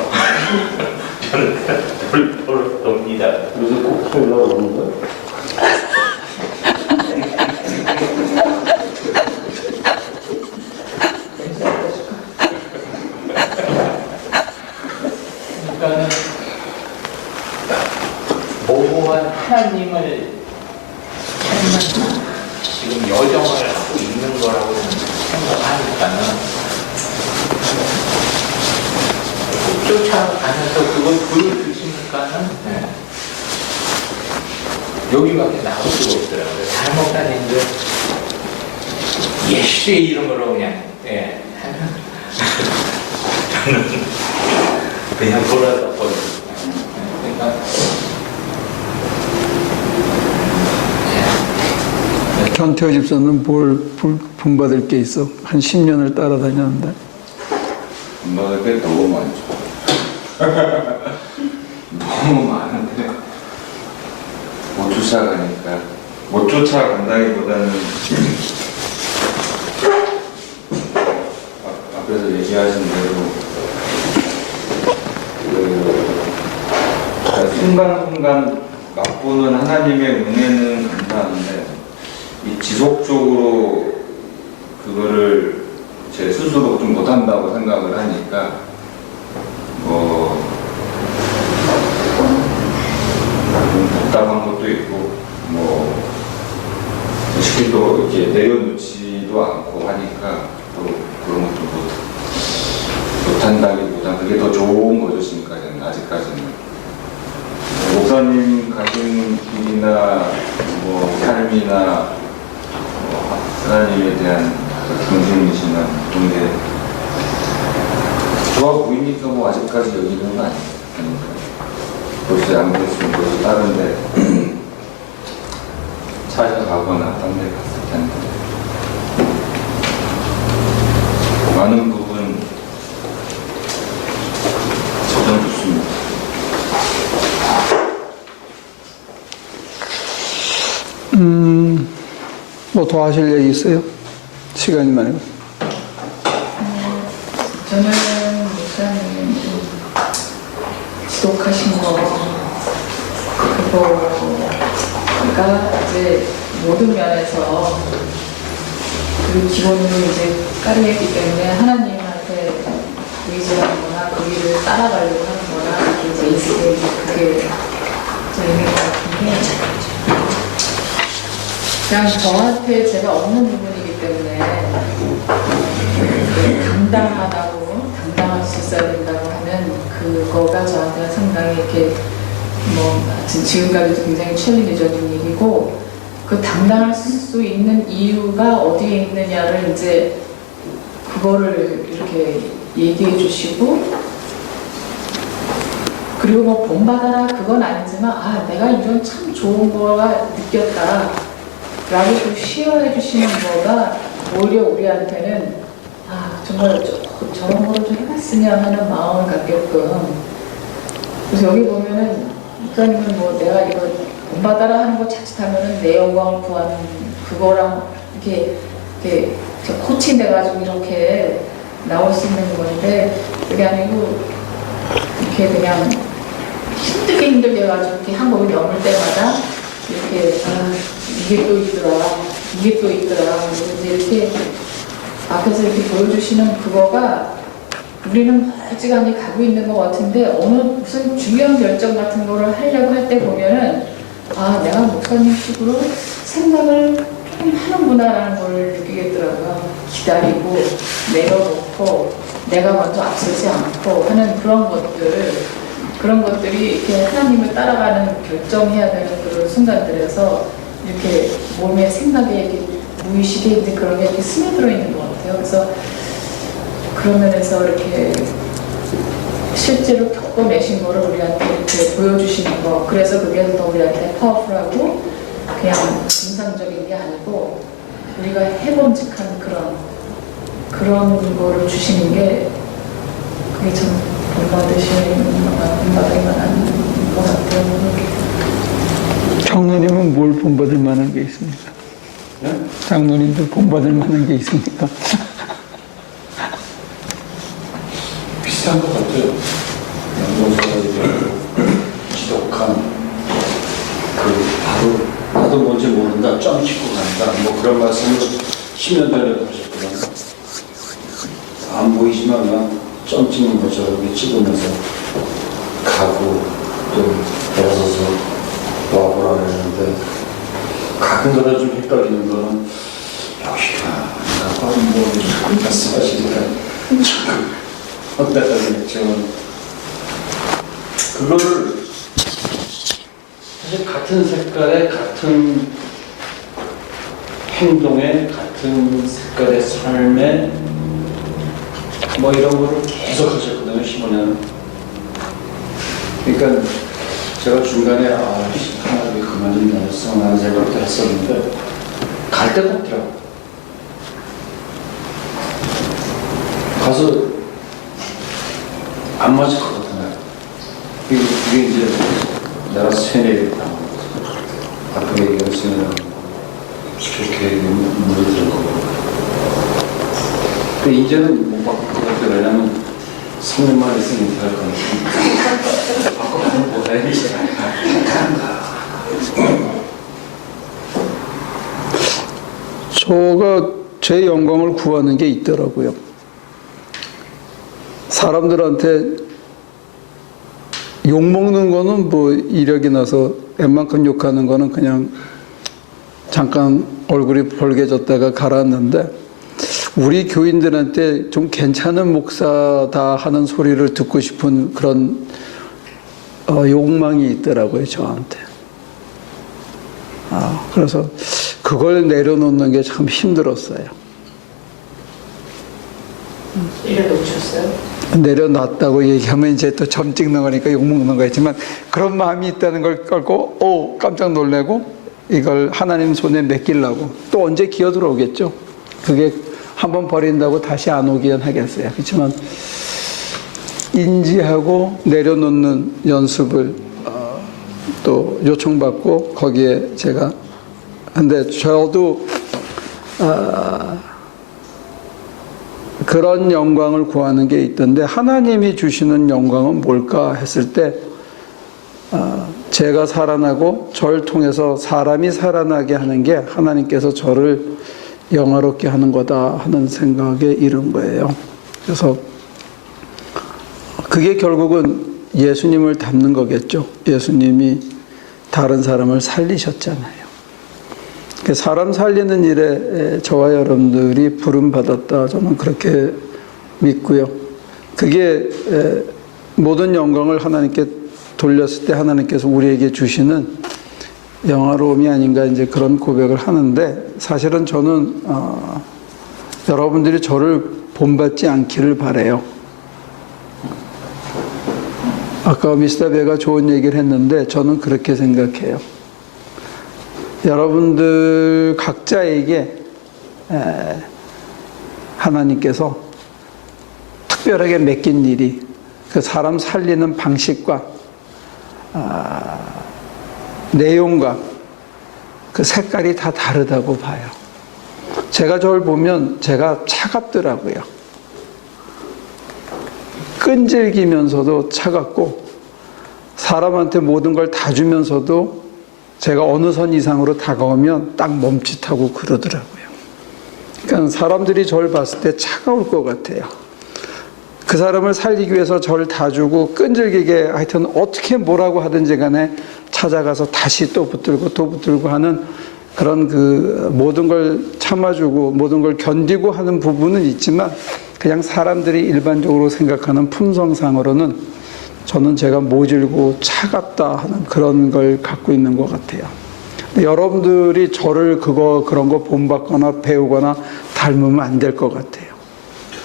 저는 돕니다. 요새 꼭 소리가 오는 거야? 그러니까는 모호한 하나님을 찾는 지금 여정을 하고 있는 거라고 생각하니까는 쫓아가면서 그걸 보여주시니까는 여기밖에 나올 수가 없더라고요. 잘 목사님들 예시 이런 걸로 그냥 예. 저는 그냥 돌아다 버리고 그러니까 견태호 집사는 뭘 본받을 게 있어? 한 10년을 따라다녔는데. 엄마가 꽤 너무 많죠. 너무 많은데 못 쫓아가니까 못 쫓아간다기보다는 앞에서 얘기하신 대로 순간순간 맛보는 하나님의 은혜는 감사한데 이 지속적으로 그거를 제 스스로 좀 못한다고 생각을 하니까 좀 답답한 것도 있고 쉽게 또 이렇게 내려놓지도 않고 하니까 또 그런 것도 못한다기보다 그게 더 좋은 거죠. 지금까지는 아직까지는 목사님 가신 길이나 삶이나 하나님에 대한 중심이시나 그런 게 좋아 보이니까 아직까지 여기 있는 거 아닙니까? 벌써 안 그랬으면 벌써 다른데 찾아가거나 딴 데 갔을 텐데 많은 부분 저는 좋습니다. 뭐 더 하실 얘기 있어요? 시간이 많아요. 저는 목사님 지독하신 그거가 이제 모든 면에서 그 기본으로 이제 깔려있기 때문에 하나님한테 의지하는 거나 그 길을 따라가려고 하는 거나 이렇게 이제 있을 때 그게 있는 것 같은데 그냥 저한테 제가 없는 부분이기 때문에 당당할 수 있어야 된다고 하는 그거가 저한테는 상당히 이렇게 지금까지도 굉장히 챌린지적인 얘기고 그 당당할 수 있는 이유가 어디에 있느냐를 이제 그거를 이렇게 얘기해 주시고 그리고 본받아라 그건 아니지만 내가 이런 참 좋은 거가 느꼈다 라고 좀 시어해 주시는 거가 오히려 우리한테는 정말 저런 거를 좀 해봤으면 하는 마음을 갖게끔 그래서 여기 보면은 목사님은 내가 이거 본받아라 하는 거 자칫하면은 내 영광을 구하는 그거랑 이렇게 코치돼가지고 이렇게 나올 수 있는 건데 그게 아니고 이렇게 그냥 힘들게 해가지고 이렇게 한 곡을 넘을 때마다 이렇게 이게 또 있더라 이제 이렇게 앞에서 이렇게 보여주시는 그거가 우리는 멀찌감치 가고 있는 것 같은데 무슨 중요한 결정 같은 거를 하려고 할 때 보면은 내가 목사님식으로 생각을 좀 하는구나라는 걸 느끼겠더라고요. 기다리고 내려놓고 내가 먼저 앞서지 않고 하는 그런 것들이 이렇게 하나님을 따라가는 결정해야 되는 그런 순간들에서 이렇게 몸의 생각에 이렇게 무의식에 이제 그런 게 이렇게 스며들어 있는 것 같아요. 그래서 그런 면에서 이렇게 실제로 겪어내신 거를 우리한테 이렇게 보여주시는 거. 그래서 그게 더 우리한테 파워풀하고 그냥 정상적인 게 아니고 우리가 해봄직한 그런 거를 주시는 게 그게 참 본받을 만한 것 같아요. 장로님은 뭘 본받을 만한 게 있습니까? 네? 장로님도 본받을 만한 게 있습니까? 비슷한 것 같아요. 지독한 바로 나도 뭔지 모른다 점 찍고 간다 그런 말씀을 10년 전에도 하셨거든요. 안 보이지만 그냥 점 찍는 것처럼 이렇게 찍으면서 가고 또 돌아서서 와보라 그러는데 가끔가다 좀 헷갈리는 거는 여기가 말씀하시니까 참 어떡하겠 지금 그거를 사실 같은 색깔의 같은 행동에 같은 같은 색깔의 삶에 뭐 이런 거를 계속 하셨거든요, 15년. 그러니까 제가 중간에 하나님이 그만 좀 나였어 라는 생각도 했었는데 갈 데가 없더라고요. 가서 안 맞을 것 같아요. 그게 이제 내가 세뇌했다. 앞으로 얘기할 수 있는 그렇게 물들은 거고. 그 이제는 못 바꿀 것 같아요. 왜냐면 3년만 있으면 인터할 거니까. 바꿔보면 뭐해, 이제. 저가 제 영광을 구하는 게 있더라고요. 사람들한테 욕먹는 거는 뭐 이력이 나서 웬만큼 욕하는 거는 그냥 잠깐 얼굴이 벌개졌다가 가라앉는데 우리 교인들한테 좀 괜찮은 목사다 하는 소리를 듣고 싶은 그런 욕망이 있더라고요, 저한테. 그래서 그걸 내려놓는 게 참 힘들었어요. 내려놓으셨어요? 내려놨다고 얘기하면 이제 또 점 찍는 거니까 욕먹는 거였지만 그런 마음이 있다는 걸 깔고 깜짝 놀래고 이걸 하나님 손에 맡기려고 또 언제 기어 들어오겠죠. 그게 한번 버린다고 다시 안 오긴 하겠어요. 그렇지만 인지하고 내려놓는 연습을 또 요청받고 거기에 제가 근데 저도 그런 영광을 구하는 게 있던데 하나님이 주시는 영광은 뭘까 했을 때 제가 살아나고 저를 통해서 사람이 살아나게 하는 게 하나님께서 저를 영화롭게 하는 거다 하는 생각에 이른 거예요. 그래서 그게 결국은 예수님을 닮는 거겠죠. 예수님이 다른 사람을 살리셨잖아요. 사람 살리는 일에 저와 여러분들이 부름받았다. 저는 그렇게 믿고요. 그게 모든 영광을 하나님께 돌렸을 때 하나님께서 우리에게 주시는 영화로움이 아닌가 이제 그런 고백을 하는데 사실은 저는 여러분들이 저를 본받지 않기를 바라요. 아까 미스터 베가 좋은 얘기를 했는데 저는 그렇게 생각해요. 여러분들 각자에게 하나님께서 특별하게 맡긴 일이 그 사람 살리는 방식과 내용과 그 색깔이 다 다르다고 봐요. 제가 저를 보면 제가 차갑더라고요. 끈질기면서도 차갑고 사람한테 모든 걸 다 주면서도 제가 어느 선 이상으로 다가오면 딱 멈칫하고 그러더라고요. 그러니까 사람들이 저를 봤을 때 차가울 것 같아요. 그 사람을 살리기 위해서 저를 다 주고 끈질기게 하여튼 어떻게 뭐라고 하든지 간에 찾아가서 다시 또 붙들고 하는 그런 그 모든 걸 참아주고 모든 걸 견디고 하는 부분은 있지만 그냥 사람들이 일반적으로 생각하는 품성상으로는 저는 제가 모질고 차갑다 하는 그런 걸 갖고 있는 것 같아요. 여러분들이 저를 그런 거 본받거나 배우거나 닮으면 안 될 것 같아요.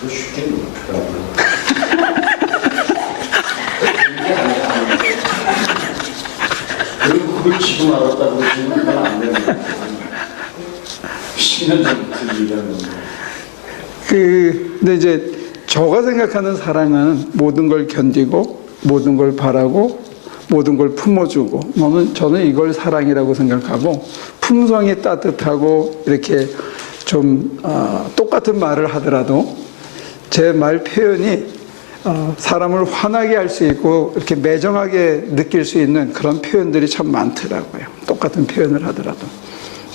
쉽게 못하더라고요. 그리고 그걸 지금 알았다고 그러시면 그건 안 되는 거예요. 10년 전부터 얘기하는 건데. 근데 이제 저가 생각하는 사랑은 모든 걸 견디고 모든 걸 바라고 모든 걸 품어주고 저는 이걸 사랑이라고 생각하고 품성이 따뜻하고 이렇게 좀 똑같은 말을 하더라도 제 말 표현이 사람을 화나게 할 수 있고 이렇게 매정하게 느낄 수 있는 그런 표현들이 참 많더라고요. 똑같은 표현을 하더라도.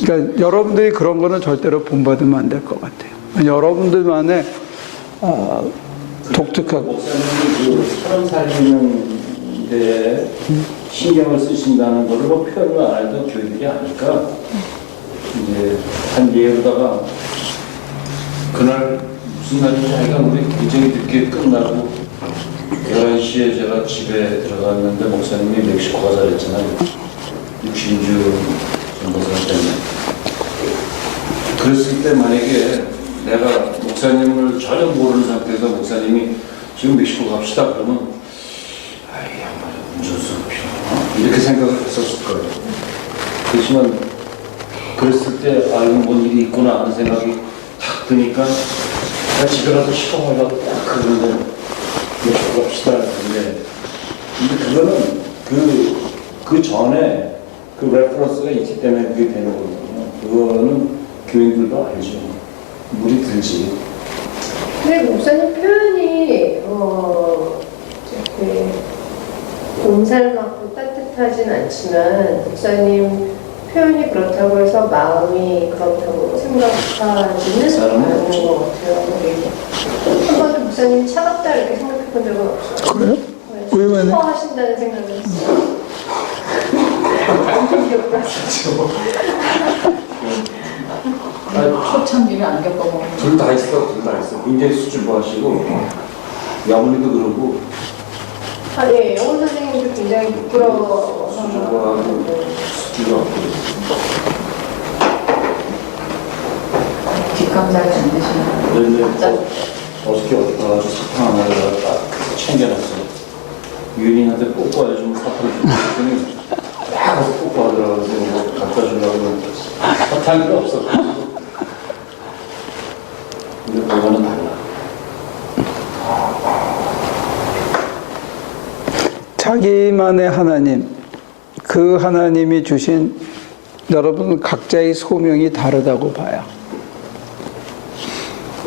그러니까 여러분들이 그런 거는 절대로 본받으면 안 될 것 같아요. 여러분들만의 독특한 목사님이 그 사람 살리는 데 신경을 쓰신다는 걸로 뭐 표현을 안 해도 교인들이 아니까 이제 한 예로다가 그날 무슨 날인지 하여간 우리 굉장히 늦게 끝나고 11시에 제가 집에 들어갔는데 목사님이 멕시코 가자 그랬잖아요. 60주 전도사 때문에. 그랬을 때 만약에 내가 목사님을 전혀 모르는 상태에서 목사님이 지금 멕시코 갑시다 그러면 아이 양반이 운전수가 필요하나? 이렇게 생각을 했었을 거예요. 그렇지만 그랬을 때 아 이거 뭔 일이 있구나 하는 생각이 탁 드니까 나 집에라도 시동을 딱 그러는데 멕시코 갑시다 그런데 그거는 그 전에 그 레퍼런스가 있기 때문에 그게 되는 거거든요. 그거는 교인들도 알죠. 물이 들지. 근데 목사님 표현이 옴살맞고 따뜻하진 않지만 목사님 표현이 그렇다고 해서 마음이 그렇다고 생각하지는 않는 것 같아요. 한 번도 목사님 차갑다 이렇게 생각해 본 적은 없어요. 그래요? 의외네. 슬퍼하신다는 생각을 했어요. 엄청 기억나. 초창기를 안 겪어보고. 둘 다 있어. 굉장히 수줍어하시고 야문이도 그러고 아, 예, 영원 선생님도 굉장히 부끄러워하고 수줍어하고 뒷감당이 안 되시나요? 그런데 어저께 어디 가가지고 사탕 하나를 딱 챙겨놨어. 유인한테 뽀뽀해주면 사탕을 주고 그랬더니 딱 가서 뽀뽀하더라고요. 뭐 갖다 주려고 하면 사탕이 없어. 근데 그거는 달라. 자기만의 하나님, 그 하나님이 주신 여러분 각자의 소명이 다르다고 봐요.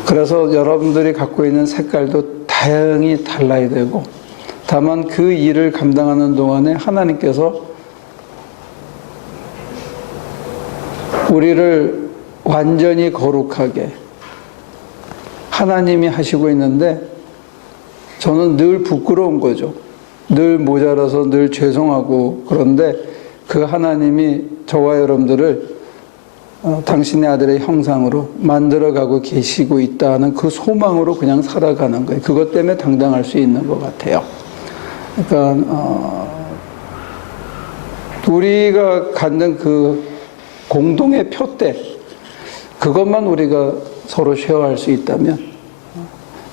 그래서 여러분들이 갖고 있는 색깔도 다양히 달라야 되고, 다만 그 일을 감당하는 동안에 하나님께서 우리를 완전히 거룩하게 하나님이 하시고 있는데 저는 늘 부끄러운 거죠. 늘 모자라서 늘 죄송하고 그런데 그 하나님이 저와 여러분들을 당신의 아들의 형상으로 만들어가고 계시고 있다는 그 소망으로 그냥 살아가는 거예요. 그것 때문에 당당할 수 있는 것 같아요. 그러니까 우리가 갖는 그 공동의 표대 그것만 우리가 서로 쉐어할 수 있다면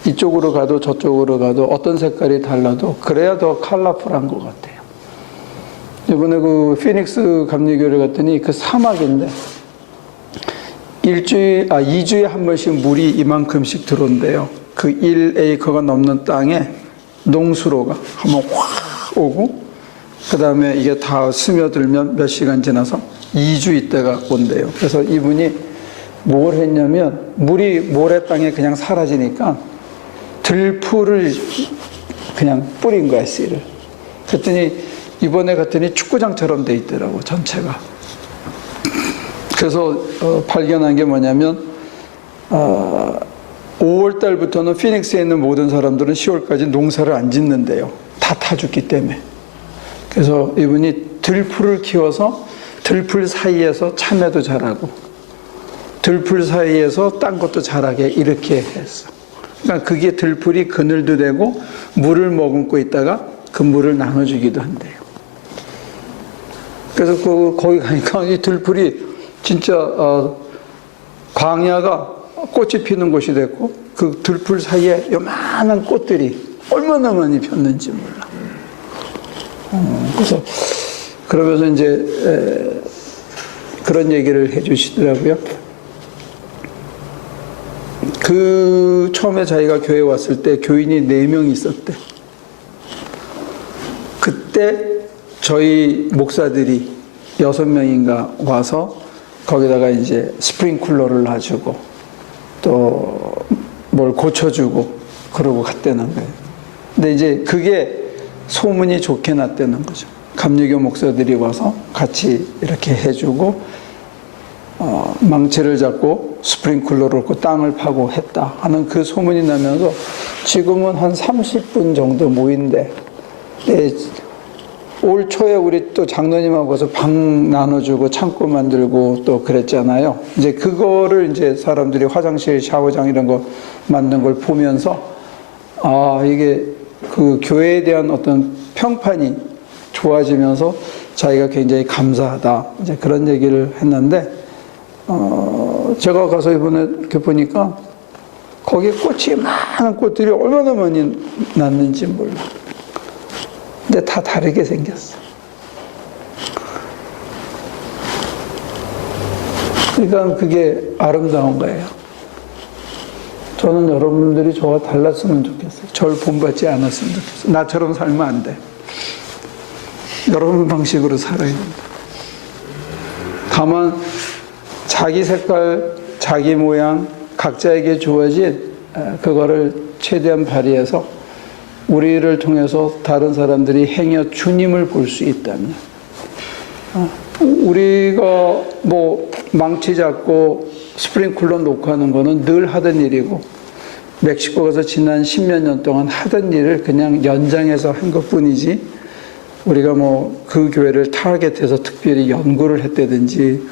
이쪽으로 가도 저쪽으로 가도 어떤 색깔이 달라도 그래야 더 컬러풀한 것 같아요. 이번에 그 피닉스 감리교를 갔더니 그 사막인데 2주에 한 번씩 물이 이만큼씩 들어온대요. 그 1에이커가 넘는 땅에 농수로가 한번 확 오고 그 다음에 이게 다 스며들면 몇 시간 지나서 2주 있다가 온대요. 그래서 이분이 뭘 했냐면 물이 모래 땅에 그냥 사라지니까 들풀을 그냥 뿌린 거야, 씨를. 그랬더니 이번에 갔더니 축구장처럼 돼 있더라고, 전체가. 그래서 발견한 게 뭐냐면 5월 달부터는 피닉스에 있는 모든 사람들은 10월까지 농사를 안 짓는데요. 다 타 죽기 때문에. 그래서 이분이 들풀을 키워서 들풀 사이에서 참외도 자라고 들풀 사이에서 딴 것도 자라게 이렇게 했어. 그러니까 그게 들풀이 그늘도 되고 물을 머금고 있다가 그 물을 나눠주기도 한대요. 그래서 거기 가니까 이 들풀이 진짜 광야가 꽃이 피는 곳이 됐고 그 들풀 사이에 요만한 꽃들이 얼마나 많이 폈는지 몰라. 그래서 그러면서 이제 그런 얘기를 해주시더라고요. 그 처음에 자기가 교회에 왔을 때 교인이 4명이 있었대. 그때 저희 목사들이 6명인가 와서 거기다가 이제 스프링쿨러를 놔주고 또 뭘 고쳐주고 그러고 갔다는 거예요. 근데 이제 그게 소문이 좋게 났다는 거죠. 감리교 목사들이 와서 같이 이렇게 해주고 망치를 잡고 스프링쿨러를 놓고 땅을 파고 했다 하는 그 소문이 나면서 지금은 한 30분 정도 모인대. 올 초에 우리 또 장로님하고 가서 방 나눠주고 창고 만들고 또 그랬잖아요. 이제 그거를 이제 사람들이 화장실, 샤워장 이런 거 만든 걸 보면서 이게 그 교회에 대한 어떤 평판이 좋아지면서 자기가 굉장히 감사하다. 이제 그런 얘기를 했는데, 제가 가서 이번에 이렇게 보니까 거기에 꽃이 많은 꽃들이 얼마나 많이 났는지 몰라. 근데 다 다르게 생겼어. 그러니까 그게 아름다운 거예요. 저는 여러분들이 저와 달랐으면 좋겠어요. 절 본받지 않았으면 좋겠어요. 나처럼 살면 안 돼. 여러분 방식으로 살아야 된다. 다만 자기 색깔, 자기 모양, 각자에게 주어진 그거를 최대한 발휘해서 우리를 통해서 다른 사람들이 행여 주님을 볼 수 있다면, 우리가 뭐 망치 잡고 스프링클러 놓고 하는 거는 늘 하던 일이고, 멕시코 가서 지난 10몇 년 동안 하던 일을 그냥 연장해서 한 것뿐이지, 우리가 뭐 그 교회를 타겟해서 특별히 연구를 했다든지,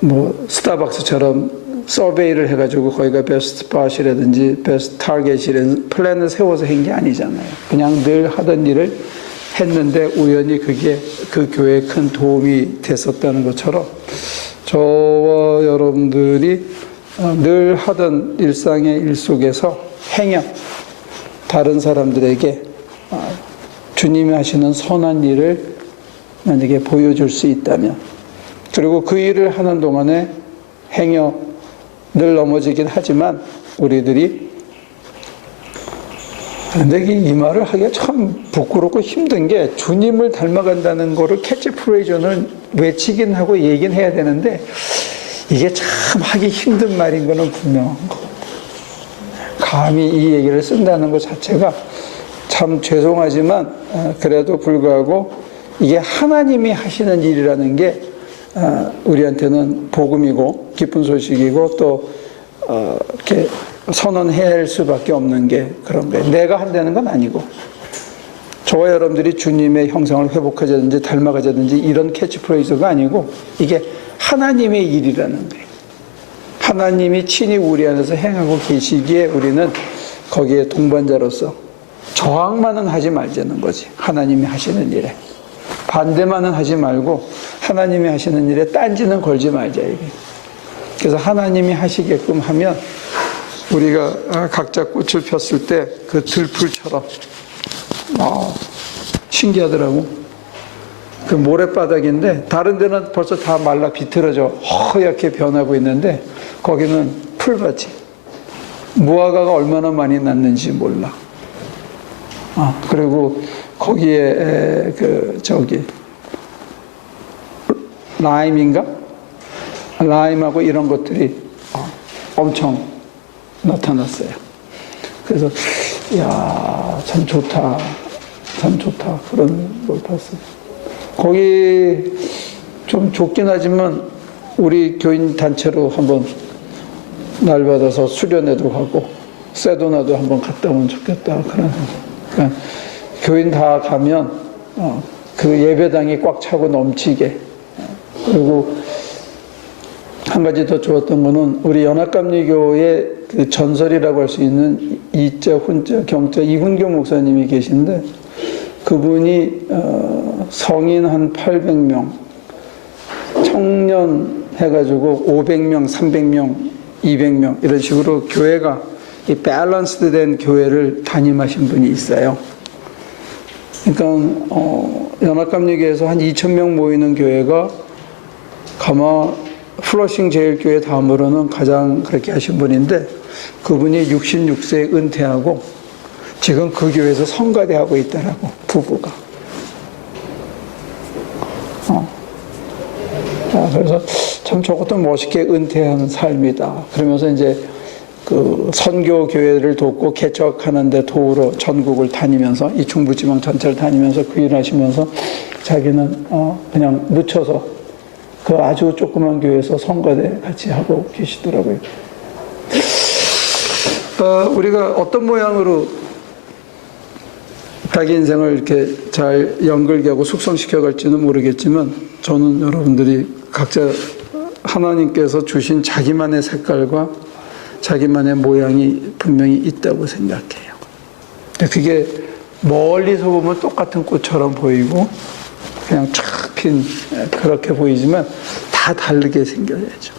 뭐 스타벅스처럼 서베이를 해가지고 거기가 베스트 팟이라든지 베스트 타겟이라든지 플랜을 세워서 한 게 아니잖아요. 그냥 늘 하던 일을 했는데 우연히 그게 그 교회에 큰 도움이 됐었다는 것처럼, 저와 여러분들이 늘 하던 일상의 일 속에서 행여 다른 사람들에게 주님이 하시는 선한 일을 만약에 보여줄 수 있다면, 그리고 그 일을 하는 동안에 행여 늘 넘어지긴 하지만 우리들이, 근데 이 말을 하기가 참 부끄럽고 힘든 게, 주님을 닮아간다는 거를 캐치프레이즈는 외치긴 하고 얘기는 해야 되는데 이게 참 하기 힘든 말인 거는 분명한 거. 감히 이 얘기를 쓴다는 것 자체가 참 죄송하지만 그래도 불구하고 이게 하나님이 하시는 일이라는 게 우리한테는 복음이고 기쁜 소식이고 또 이렇게 선언해야 할 수밖에 없는 게 그런 거예요. 내가 한다는 건 아니고, 저와 여러분들이 주님의 형상을 회복하자든지 닮아가자든지 이런 캐치프레이즈가 아니고, 이게 하나님의 일이라는 거예요. 하나님이 친히 우리 안에서 행하고 계시기에 우리는 거기에 동반자로서 저항만은 하지 말자는 거지. 하나님이 하시는 일에 반대만은 하지 말고 하나님이 하시는 일에 딴지는 걸지 말자, 이게. 그래서 하나님이 하시게끔 하면 우리가 각자 꽃을 폈을 때 그 들풀처럼 신기하더라고. 그 모래바닥인데 다른 데는 벌써 다 말라 비틀어져 허옇게 변하고 있는데 거기는 풀밭이, 무화과가 얼마나 많이 났는지 몰라. 그리고 거기에 라임인가? 라임하고 이런 것들이 엄청 나타났어요. 그래서 이야, 참 좋다, 참 좋다, 그런 걸 봤어요. 거기 좀 좁긴 하지만 우리 교인 단체로 한번 날 받아서 수련회도 하고 세도나도 한번 갔다 오면 좋겠다, 그런 생각. 그러니까 교인 다 가면 그 예배당이 꽉 차고 넘치게. 그리고 한 가지 더 좋았던 거는 우리 연합감리교의 그 전설이라고 할 수 있는 이자, 훈자, 경자 이훈교 목사님이 계신데, 그분이 성인 한 800명, 청년 해가지고 500명, 300명, 200명 이런 식으로 교회가 이 밸런스드 된 교회를 담임하신 분이 있어요. 그러니까 연합감리교에서 한 2,000명 모이는 교회가 가마 플러싱 제일교회 다음으로는 가장 그렇게 하신 분인데, 그분이 66세에 은퇴하고 지금 그 교회에서 성가대하고 있더라고, 부부가. 그래서 참 저것도 멋있게 은퇴하는 삶이다. 그러면서 이제 그 선교 교회를 돕고 개척하는 데 도우러 전국을 다니면서, 이 중부지방 전체를 다니면서 그 일을 하시면서 자기는 그냥 묻혀서 그 아주 조그만 교회에서 성가대 같이 하고 계시더라고요. 우리가 어떤 모양으로 자기 인생을 이렇게 잘 연결하고 숙성시켜 갈지는 모르겠지만, 저는 여러분들이 각자 하나님께서 주신 자기만의 색깔과 자기만의 모양이 분명히 있다고 생각해요. 그게 멀리서 보면 똑같은 꽃처럼 보이고 그냥 쫙 핀 그렇게 보이지만 다 다르게 생겨야죠.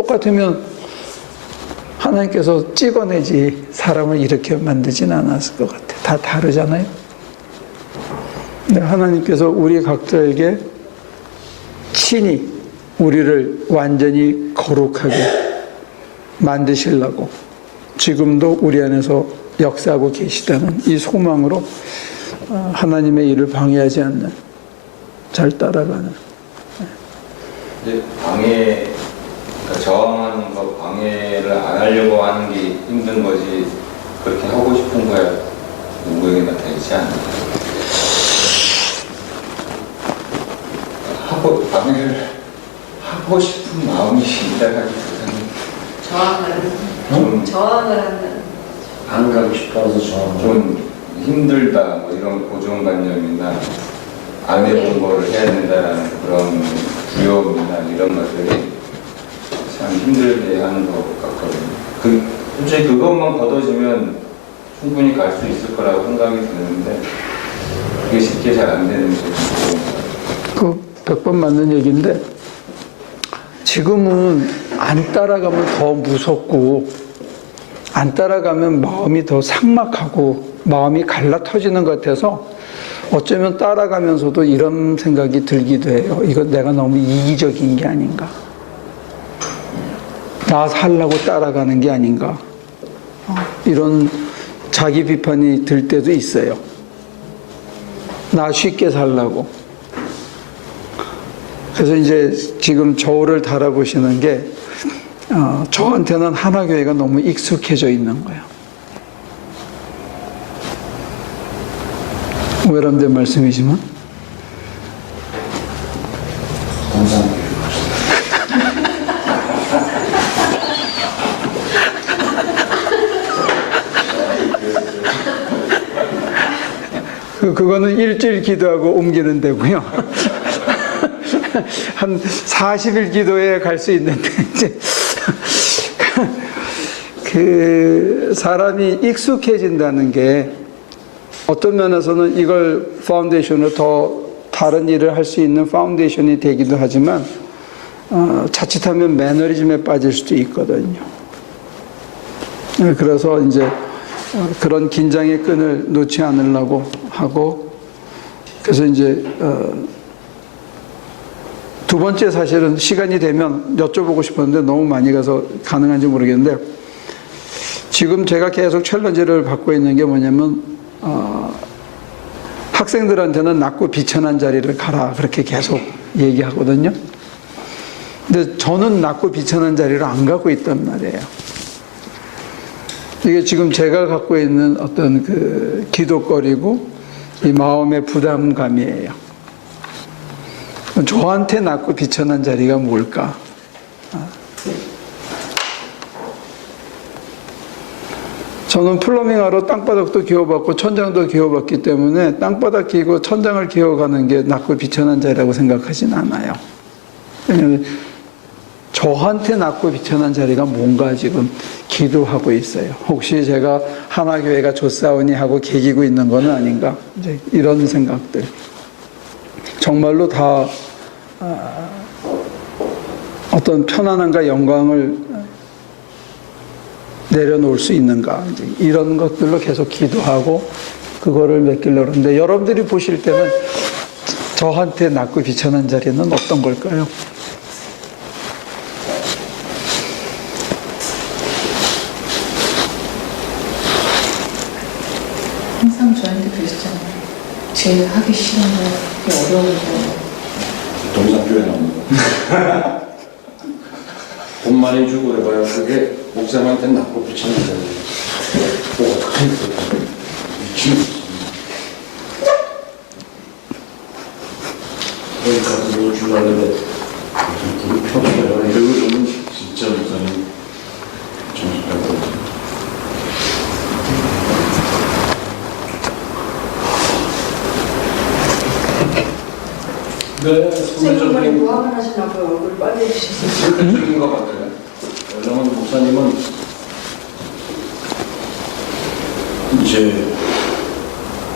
똑같으면 하나님께서 찍어내지 사람을 이렇게 만들진 않았을 것 같아. 다 다르잖아요. 근데 하나님께서 우리 각자에게 친히 우리를 완전히 거룩하게 만드시려고 지금도 우리 안에서 역사하고 계시다는 이 소망으로 하나님의 일을 방해하지 않는, 잘 따라가는. 이제 그러니까 저항하는 거, 방해를 안 하려고 하는 게 힘든 거지, 그렇게 하고 싶은 거야 누구에게나 다 있지 않나. 방해를 하고 싶은 마음이 있다기보다는 저항을 하는 안 가고 싶어서 저항을. 좀 힘들다, 뭐 이런 고정관념이나 안 해본 거를 해야 된다라는 그런 두려움이나 이런 것들이 참 힘들게 하는 것 같거든요. 솔직히 그것만 걷어지면 충분히 갈 수 있을 거라고 생각이 드는데 그게 쉽게 잘 안 되는 게 좀 그런 것 같아요. 100번 맞는 얘기인데, 지금은 안 따라가면 더 무섭고, 안 따라가면 마음이 더 삭막하고 마음이 갈라터지는 것 같아서 어쩌면 따라가면서도 이런 생각이 들기도 해요. 이건 내가 너무 이기적인 게 아닌가, 나 살라고 따라가는 게 아닌가, 이런 자기 비판이 들 때도 있어요. 나 쉽게 살라고. 그래서 이제 지금 저를 달아보시는 게 저한테는 하나교회가 너무 익숙해져 있는 거예요. 외람된 말씀이지만 그거는 일주일 기도하고 옮기는 데고요. 한 40일 기도에 갈 수 있는데, 이제 그 사람이 익숙해진다는 게 어떤 면에서는 이걸 파운데이션으로 더 다른 일을 할 수 있는 파운데이션이 되기도 하지만 자칫하면 매너리즘에 빠질 수도 있거든요. 그래서 이제 그런 긴장의 끈을 놓지 않으려고 하고, 그래서 이제 두 번째, 사실은 시간이 되면 여쭤보고 싶었는데 너무 많이 가서 가능한지 모르겠는데, 지금 제가 계속 챌린지를 받고 있는 게 뭐냐면 학생들한테는 낮고 비천한 자리를 가라, 그렇게 계속 얘기하거든요. 근데 저는 낮고 비천한 자리를 안 가고 있단 말이에요. 이게 지금 제가 갖고 있는 어떤 그 기도거리고 이 마음의 부담감이에요. 저한테 낮고 비천한 자리가 뭘까? 저는 플러밍하러 땅바닥도 기어봤고 천장도 기어봤기 때문에 땅바닥 기고 천장을 기어가는 게 낮고 비천한 자리라고 생각하진 않아요. 왜냐하면 저한테 낮고 비천한 자리가 뭔가 지금 기도하고 있어요. 혹시 제가 하나교회가 좋사오니 하고 개기고 있는 건 아닌가? 이제 이런 생각들. 정말로 다 어떤 편안함과 영광을 내려놓을 수 있는가, 이제 이런 것들로 계속 기도하고 그거를 맡기려고 하는데, 여러분들이 보실 때는 저한테 낮고 비천한 자리는 어떤 걸까요? 항상 저한테 그러시잖아요. 제일 하기 싫은 거, 그게 어려운 거. 동산교회 나오는 거. 돈 많이 주고 그래봐야 그게 목사님한테 낮고 비치는 거예요. 뭐 어떡하니 그렇다. 미치겠어. 그러니까 그거 주려는데 그게 편해요. 이러고 저는 진짜 목사님 정신 팔고. 네, 선생님만이 무함을 하시나 봐요. 얼굴 빨개지셨어요. 적인 것 같아요. 왜냐면 목사님은 이제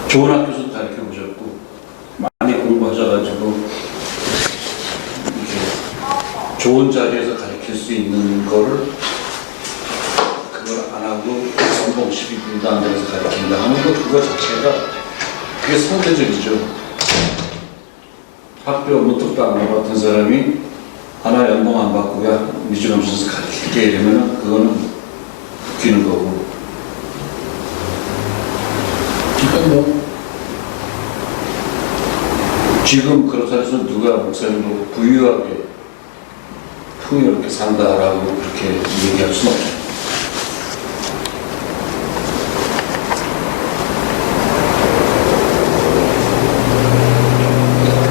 좋은 학교에서 가르쳐 보셨고 많이 공부하셔가지고 이제 좋은 자리에서 가르칠 수 있는 거를 그걸 안 하고 성공 12분도 안 돼서 가르친다 하는 거 그거 자체가 그게 상대적이죠. 학교 무턱도 안 가봤던 사람이 하나 연봉 안 받고 그냥 미주nom선에서 가르칠게 이러면 그거는 웃기는 거고. 그러니까 뭐 지금 그렇다 해서 누가 목사님으로 부유하게 풍요롭게 산다라고 그렇게 얘기할 수는 없죠.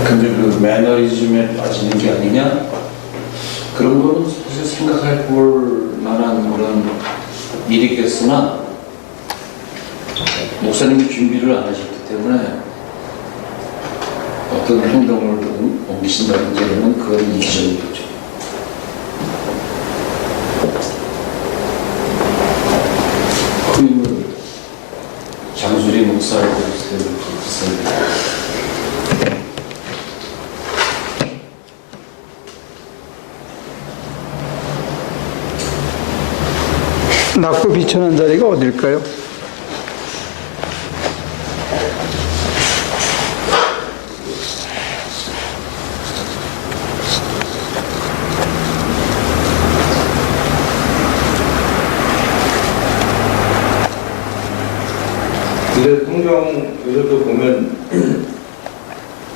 근데 그 매너리즘에 빠지는 게 아니냐? 그런 거는 사실 생각할 볼 만한 그런 일이겠으나 목사님이 준비를 안 하셨기 때문에 어떤 행동을 옮기신다든지 그러면 그건 이기적이겠죠. 그 장수리 목사를 했을 때 낮고 비천한 자리가 어딜까요? 근데 성경에서도 보면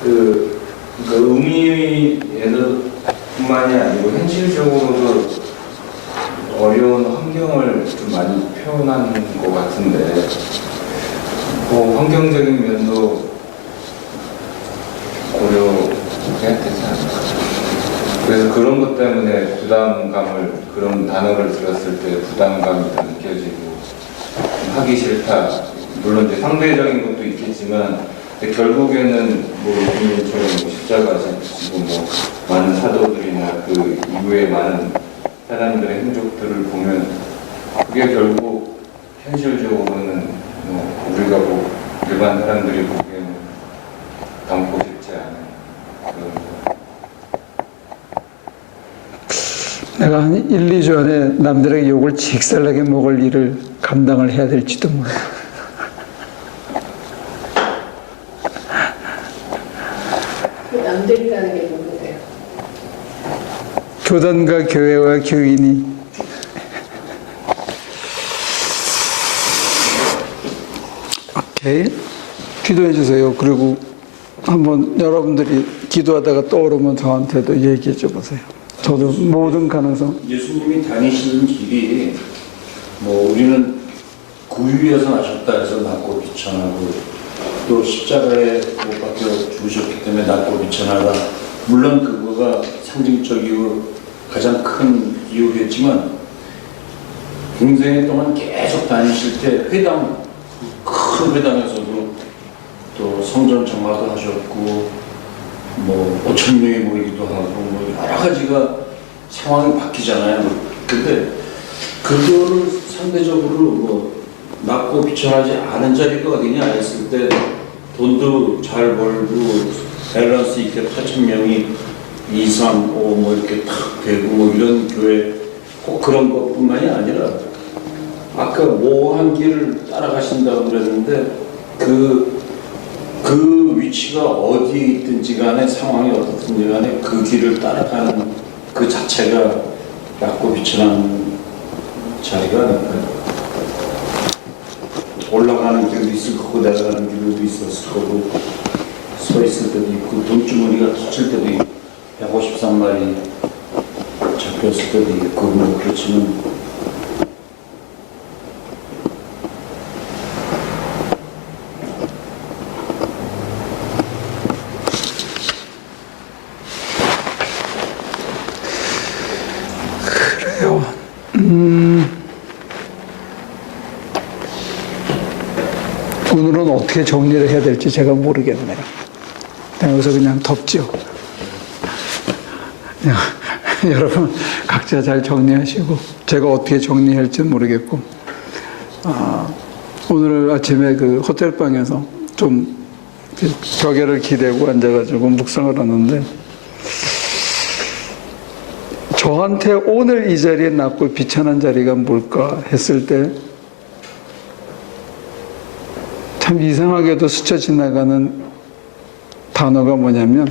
그 의미에서뿐만이 아니고 현실적으로도 어려운 환경을 좀 많이 표현하는 것 같은데 그 환경적인 면도 고려해야 되지 않을까. 그래서 그런 것 때문에 부담감을 그런 단어를 들었을 때 부담감이 더 느껴지고 하기 싫다. 물론 이제 상대적인 것도 있겠지만 근데 결국에는 뭐 예수님처럼 십자가 지고 뭐 많은 사도들이나 그 이후에 많은 사람들의 행적들을 보면 그게 결국 현실적으로는 뭐 우리가 뭐 일반 사람들이 보기에는 담고 싶지 않은 그런 거. 내가 한 1, 2주 안에 남들에게 욕을 직살나게 먹을 일을 감당을 해야 될지도 몰라. 남들이라는 게 누군데요? 교단과 교회와 교인이 오케이. 기도해 주세요. 그리고 한번 여러분들이 기도하다가 떠오르면 저한테도 얘기해 줘 보세요. 저도 모든 가능성. 예수님이 다니시는 길이 뭐 우리는 구유에서 나셨다 해서 낮고 비천하고 또 십자가에 못 박혀 죽으셨기 때문에 낮고 비천하다. 물론 그거가 상징적이고 가장 큰 이유겠지만 인생 동안 계속 다니실 때 회당, 큰 회당에서도 또 성전 정화도 하셨고 뭐 5천 명이 모이기도 하고 뭐 여러 가지가 상황이 바뀌잖아요. 근데 그거를 상대적으로 뭐 낮고 비천하지 않은 자리가 어디냐 했을 때 돈도 잘 벌고 밸런스 있게 8천 명이 2, 3, 5 뭐 이렇게 탁 되고 뭐 이런 교회 꼭 그런 것뿐만이 아니라 아까 모호한 길을 따라가신다고 그랬는데 그 위치가 어디에 있든지 간에 상황이 어떻든지 간에 그 길을 따라가는 그 자체가 낮고 비천한 자리가 아닐까요? 올라가는 길도 있을 거고 내려가는 길도 있었을 거고 서 있을 때도 있고 돈주머니가 터질 때도 있고 153마리 잡혔을 때도 있고 뭐 그렇지만 그래요. 오늘은 어떻게 정리를 해야 될지 제가 모르겠네요. 여기서 그냥 덮죠. 여러분 각자 잘 정리하시고 제가 어떻게 정리할지 모르겠고 오늘 아침에 그 호텔방에서 좀 벽에를 기대고 앉아가지고 묵상을 하는데 저한테 오늘 이 자리에 낮고 비천한 자리가 뭘까 했을 때 참 이상하게도 스쳐 지나가는 단어가 뭐냐면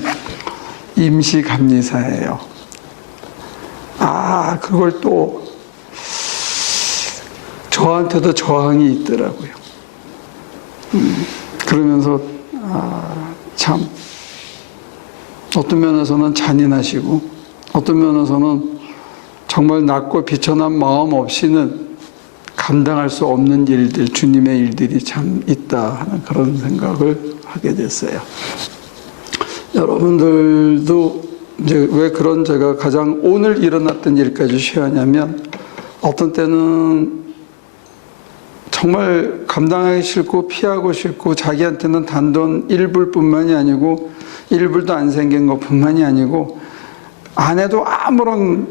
임시감리사예요. 아, 그걸 또 저한테도 저항이 있더라고요. 그러면서 참 어떤 면에서는 잔인하시고 어떤 면에서는 정말 낮고 비천한 마음 없이는 감당할 수 없는 일들, 주님의 일들이 참 있다 하는 그런 생각을 하게 됐어요. 여러분들도 이제 왜 그런 제가 가장 오늘 일어났던 일까지 쉬하냐면 어떤 때는 정말 감당하기 싫고 피하고 싶고 자기한테는 단돈 1불뿐만이 아니고 1불도 안 생긴 것뿐만이 아니고 안 해도 아무런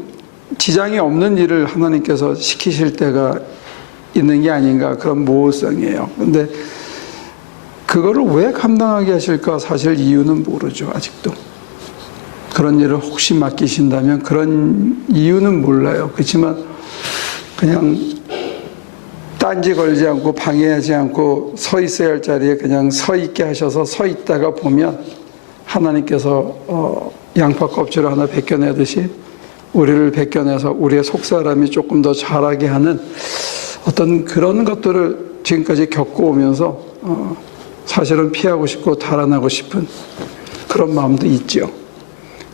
지장이 없는 일을 하나님께서 시키실 때가 있는 게 아닌가 그런 모호성이에요. 근데 그거를 왜 감당하게 하실까 사실 이유는 모르죠. 아직도. 그런 일을 혹시 맡기신다면 그런 이유는 몰라요. 그렇지만 그냥 딴지 걸지 않고 방해하지 않고 서 있어야 할 자리에 그냥 서 있게 하셔서 서 있다가 보면 하나님께서 양파 껍질을 하나 벗겨내듯이 우리를 벗겨내서 우리의 속사람이 조금 더 자라게 하는 어떤 그런 것들을 지금까지 겪어오면서 사실은 피하고 싶고 달아나고 싶은 그런 마음도 있죠.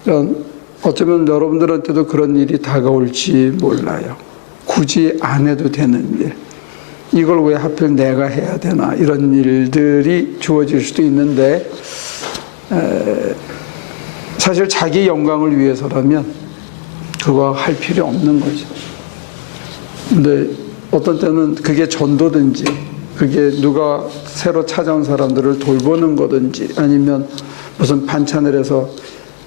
그러니까 어쩌면 여러분들한테도 그런 일이 다가올지 몰라요. 굳이 안 해도 되는 일. 이걸 왜 하필 내가 해야 되나 이런 일들이 주어질 수도 있는데 사실 자기 영광을 위해서라면 그거 할 필요 없는 거죠. 근데 어떤 때는 그게 전도든지 그게 누가 새로 찾아온 사람들을 돌보는 거든지 아니면 무슨 반찬을 해서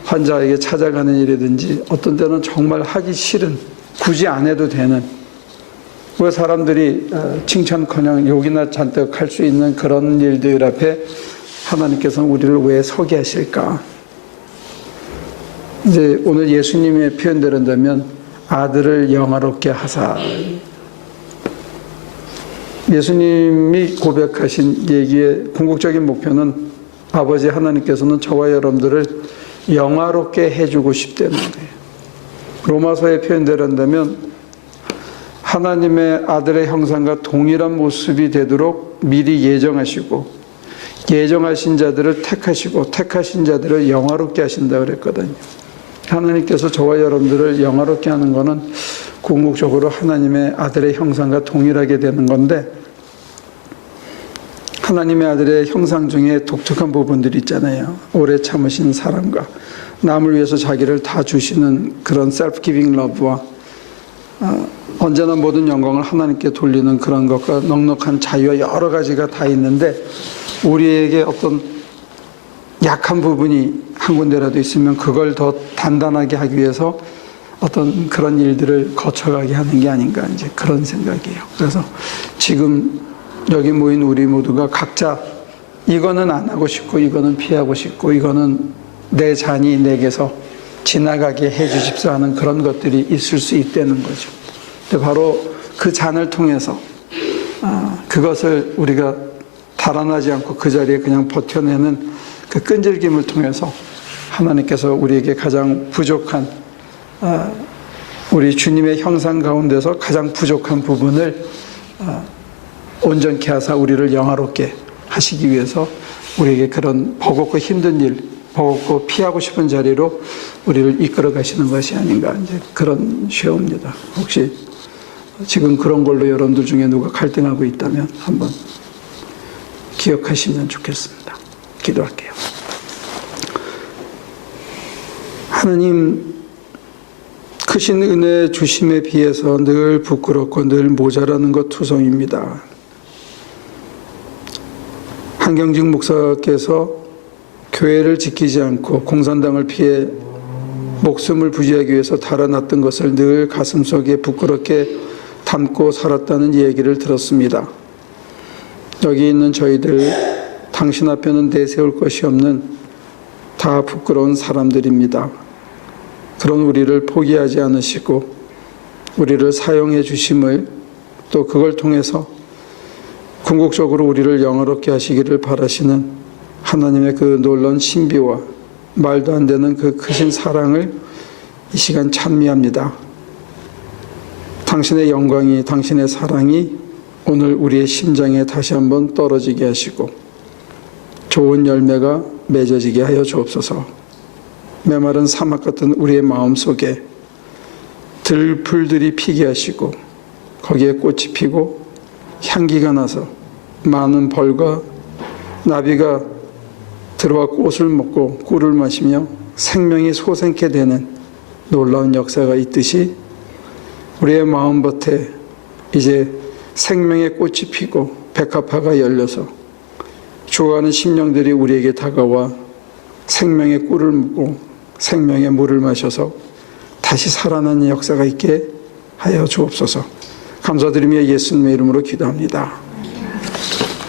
환자에게 찾아가는 일이든지 어떤 때는 정말 하기 싫은 굳이 안 해도 되는 왜 사람들이 칭찬커녕 욕이나 잔뜩 할 수 있는 그런 일들 앞에 하나님께서는 우리를 왜 서게 하실까? 이제 오늘 예수님의 표현대로 한다면 아들을 영화롭게 하사 예수님이 고백하신 얘기의 궁극적인 목표는 아버지 하나님께서는 저와 여러분들을 영화롭게 해주고 싶다는 거예요. 로마서의 표현대로 한다면 하나님의 아들의 형상과 동일한 모습이 되도록 미리 예정하시고 예정하신 자들을 택하시고 택하신 자들을 영화롭게 하신다고 그랬거든요. 하나님께서 저와 여러분들을 영화롭게 하는 것은 궁극적으로 하나님의 아들의 형상과 동일하게 되는 건데 하나님의 아들의 형상 중에 독특한 부분들이 있잖아요. 오래 참으신 사랑과 남을 위해서 자기를 다 주시는 그런 셀프 기빙 러브와 언제나 모든 영광을 하나님께 돌리는 그런 것과 넉넉한 자유와 여러 가지가 다 있는데 우리에게 어떤 약한 부분이 한 군데라도 있으면 그걸 더 단단하게 하기 위해서 어떤 그런 일들을 거쳐가게 하는 게 아닌가 이제 그런 생각이에요. 그래서 지금 여기 모인 우리 모두가 각자 이거는 안 하고 싶고 이거는 피하고 싶고 이거는 내 잔이 내게서 지나가게 해 주십사 하는 그런 것들이 있을 수 있다는 거죠. 근데 바로 그 잔을 통해서 그것을 우리가 달아나지 않고 그 자리에 그냥 버텨내는 그 끈질김을 통해서 하나님께서 우리에게 가장 부족한 우리 주님의 형상 가운데서 가장 부족한 부분을 온전케 하사 우리를 영화롭게 하시기 위해서 우리에게 그런 버겁고 힘든 일, 버겁고 피하고 싶은 자리로 우리를 이끌어 가시는 것이 아닌가 이제 그런 시험입니다. 혹시 지금 그런 걸로 여러분들 중에 누가 갈등하고 있다면 한번 기억하시면 좋겠습니다. 기도할게요. 하나님 크신 은혜 주심에 비해서 늘 부끄럽고 늘 모자라는 것 투성입니다. 한경직 목사께서 교회를 지키지 않고 공산당을 피해 목숨을 부지하기 위해서 달아났던 것을 늘 가슴속에 부끄럽게 담고 살았다는 얘기를 들었습니다. 여기 있는 저희들 당신 앞에는 내세울 것이 없는 다 부끄러운 사람들입니다. 그런 우리를 포기하지 않으시고 우리를 사용해 주심을 또 그걸 통해서 궁극적으로 우리를 영화롭게 하시기를 바라시는 하나님의 그 놀라운 신비와 말도 안 되는 그 크신 사랑을 이 시간 찬미합니다. 당신의 영광이, 당신의 사랑이 오늘 우리의 심장에 다시 한번 떨어지게 하시고 좋은 열매가 맺어지게 하여 주옵소서. 메마른 사막 같은 우리의 마음속에 들풀들이 피게 하시고 거기에 꽃이 피고 향기가 나서 많은 벌과 나비가 들어와 꽃을 먹고 꿀을 마시며 생명이 솟아나게 되는 놀라운 역사가 있듯이 우리의 마음밭에 이제 생명의 꽃이 피고 백합화가 열려서 죽어가는 심령들이 우리에게 다가와 생명의 꿀을 먹고 생명의 물을 마셔서 다시 살아나는 역사가 있게 하여 주옵소서. 감사드리며 예수님의 이름으로 기도합니다.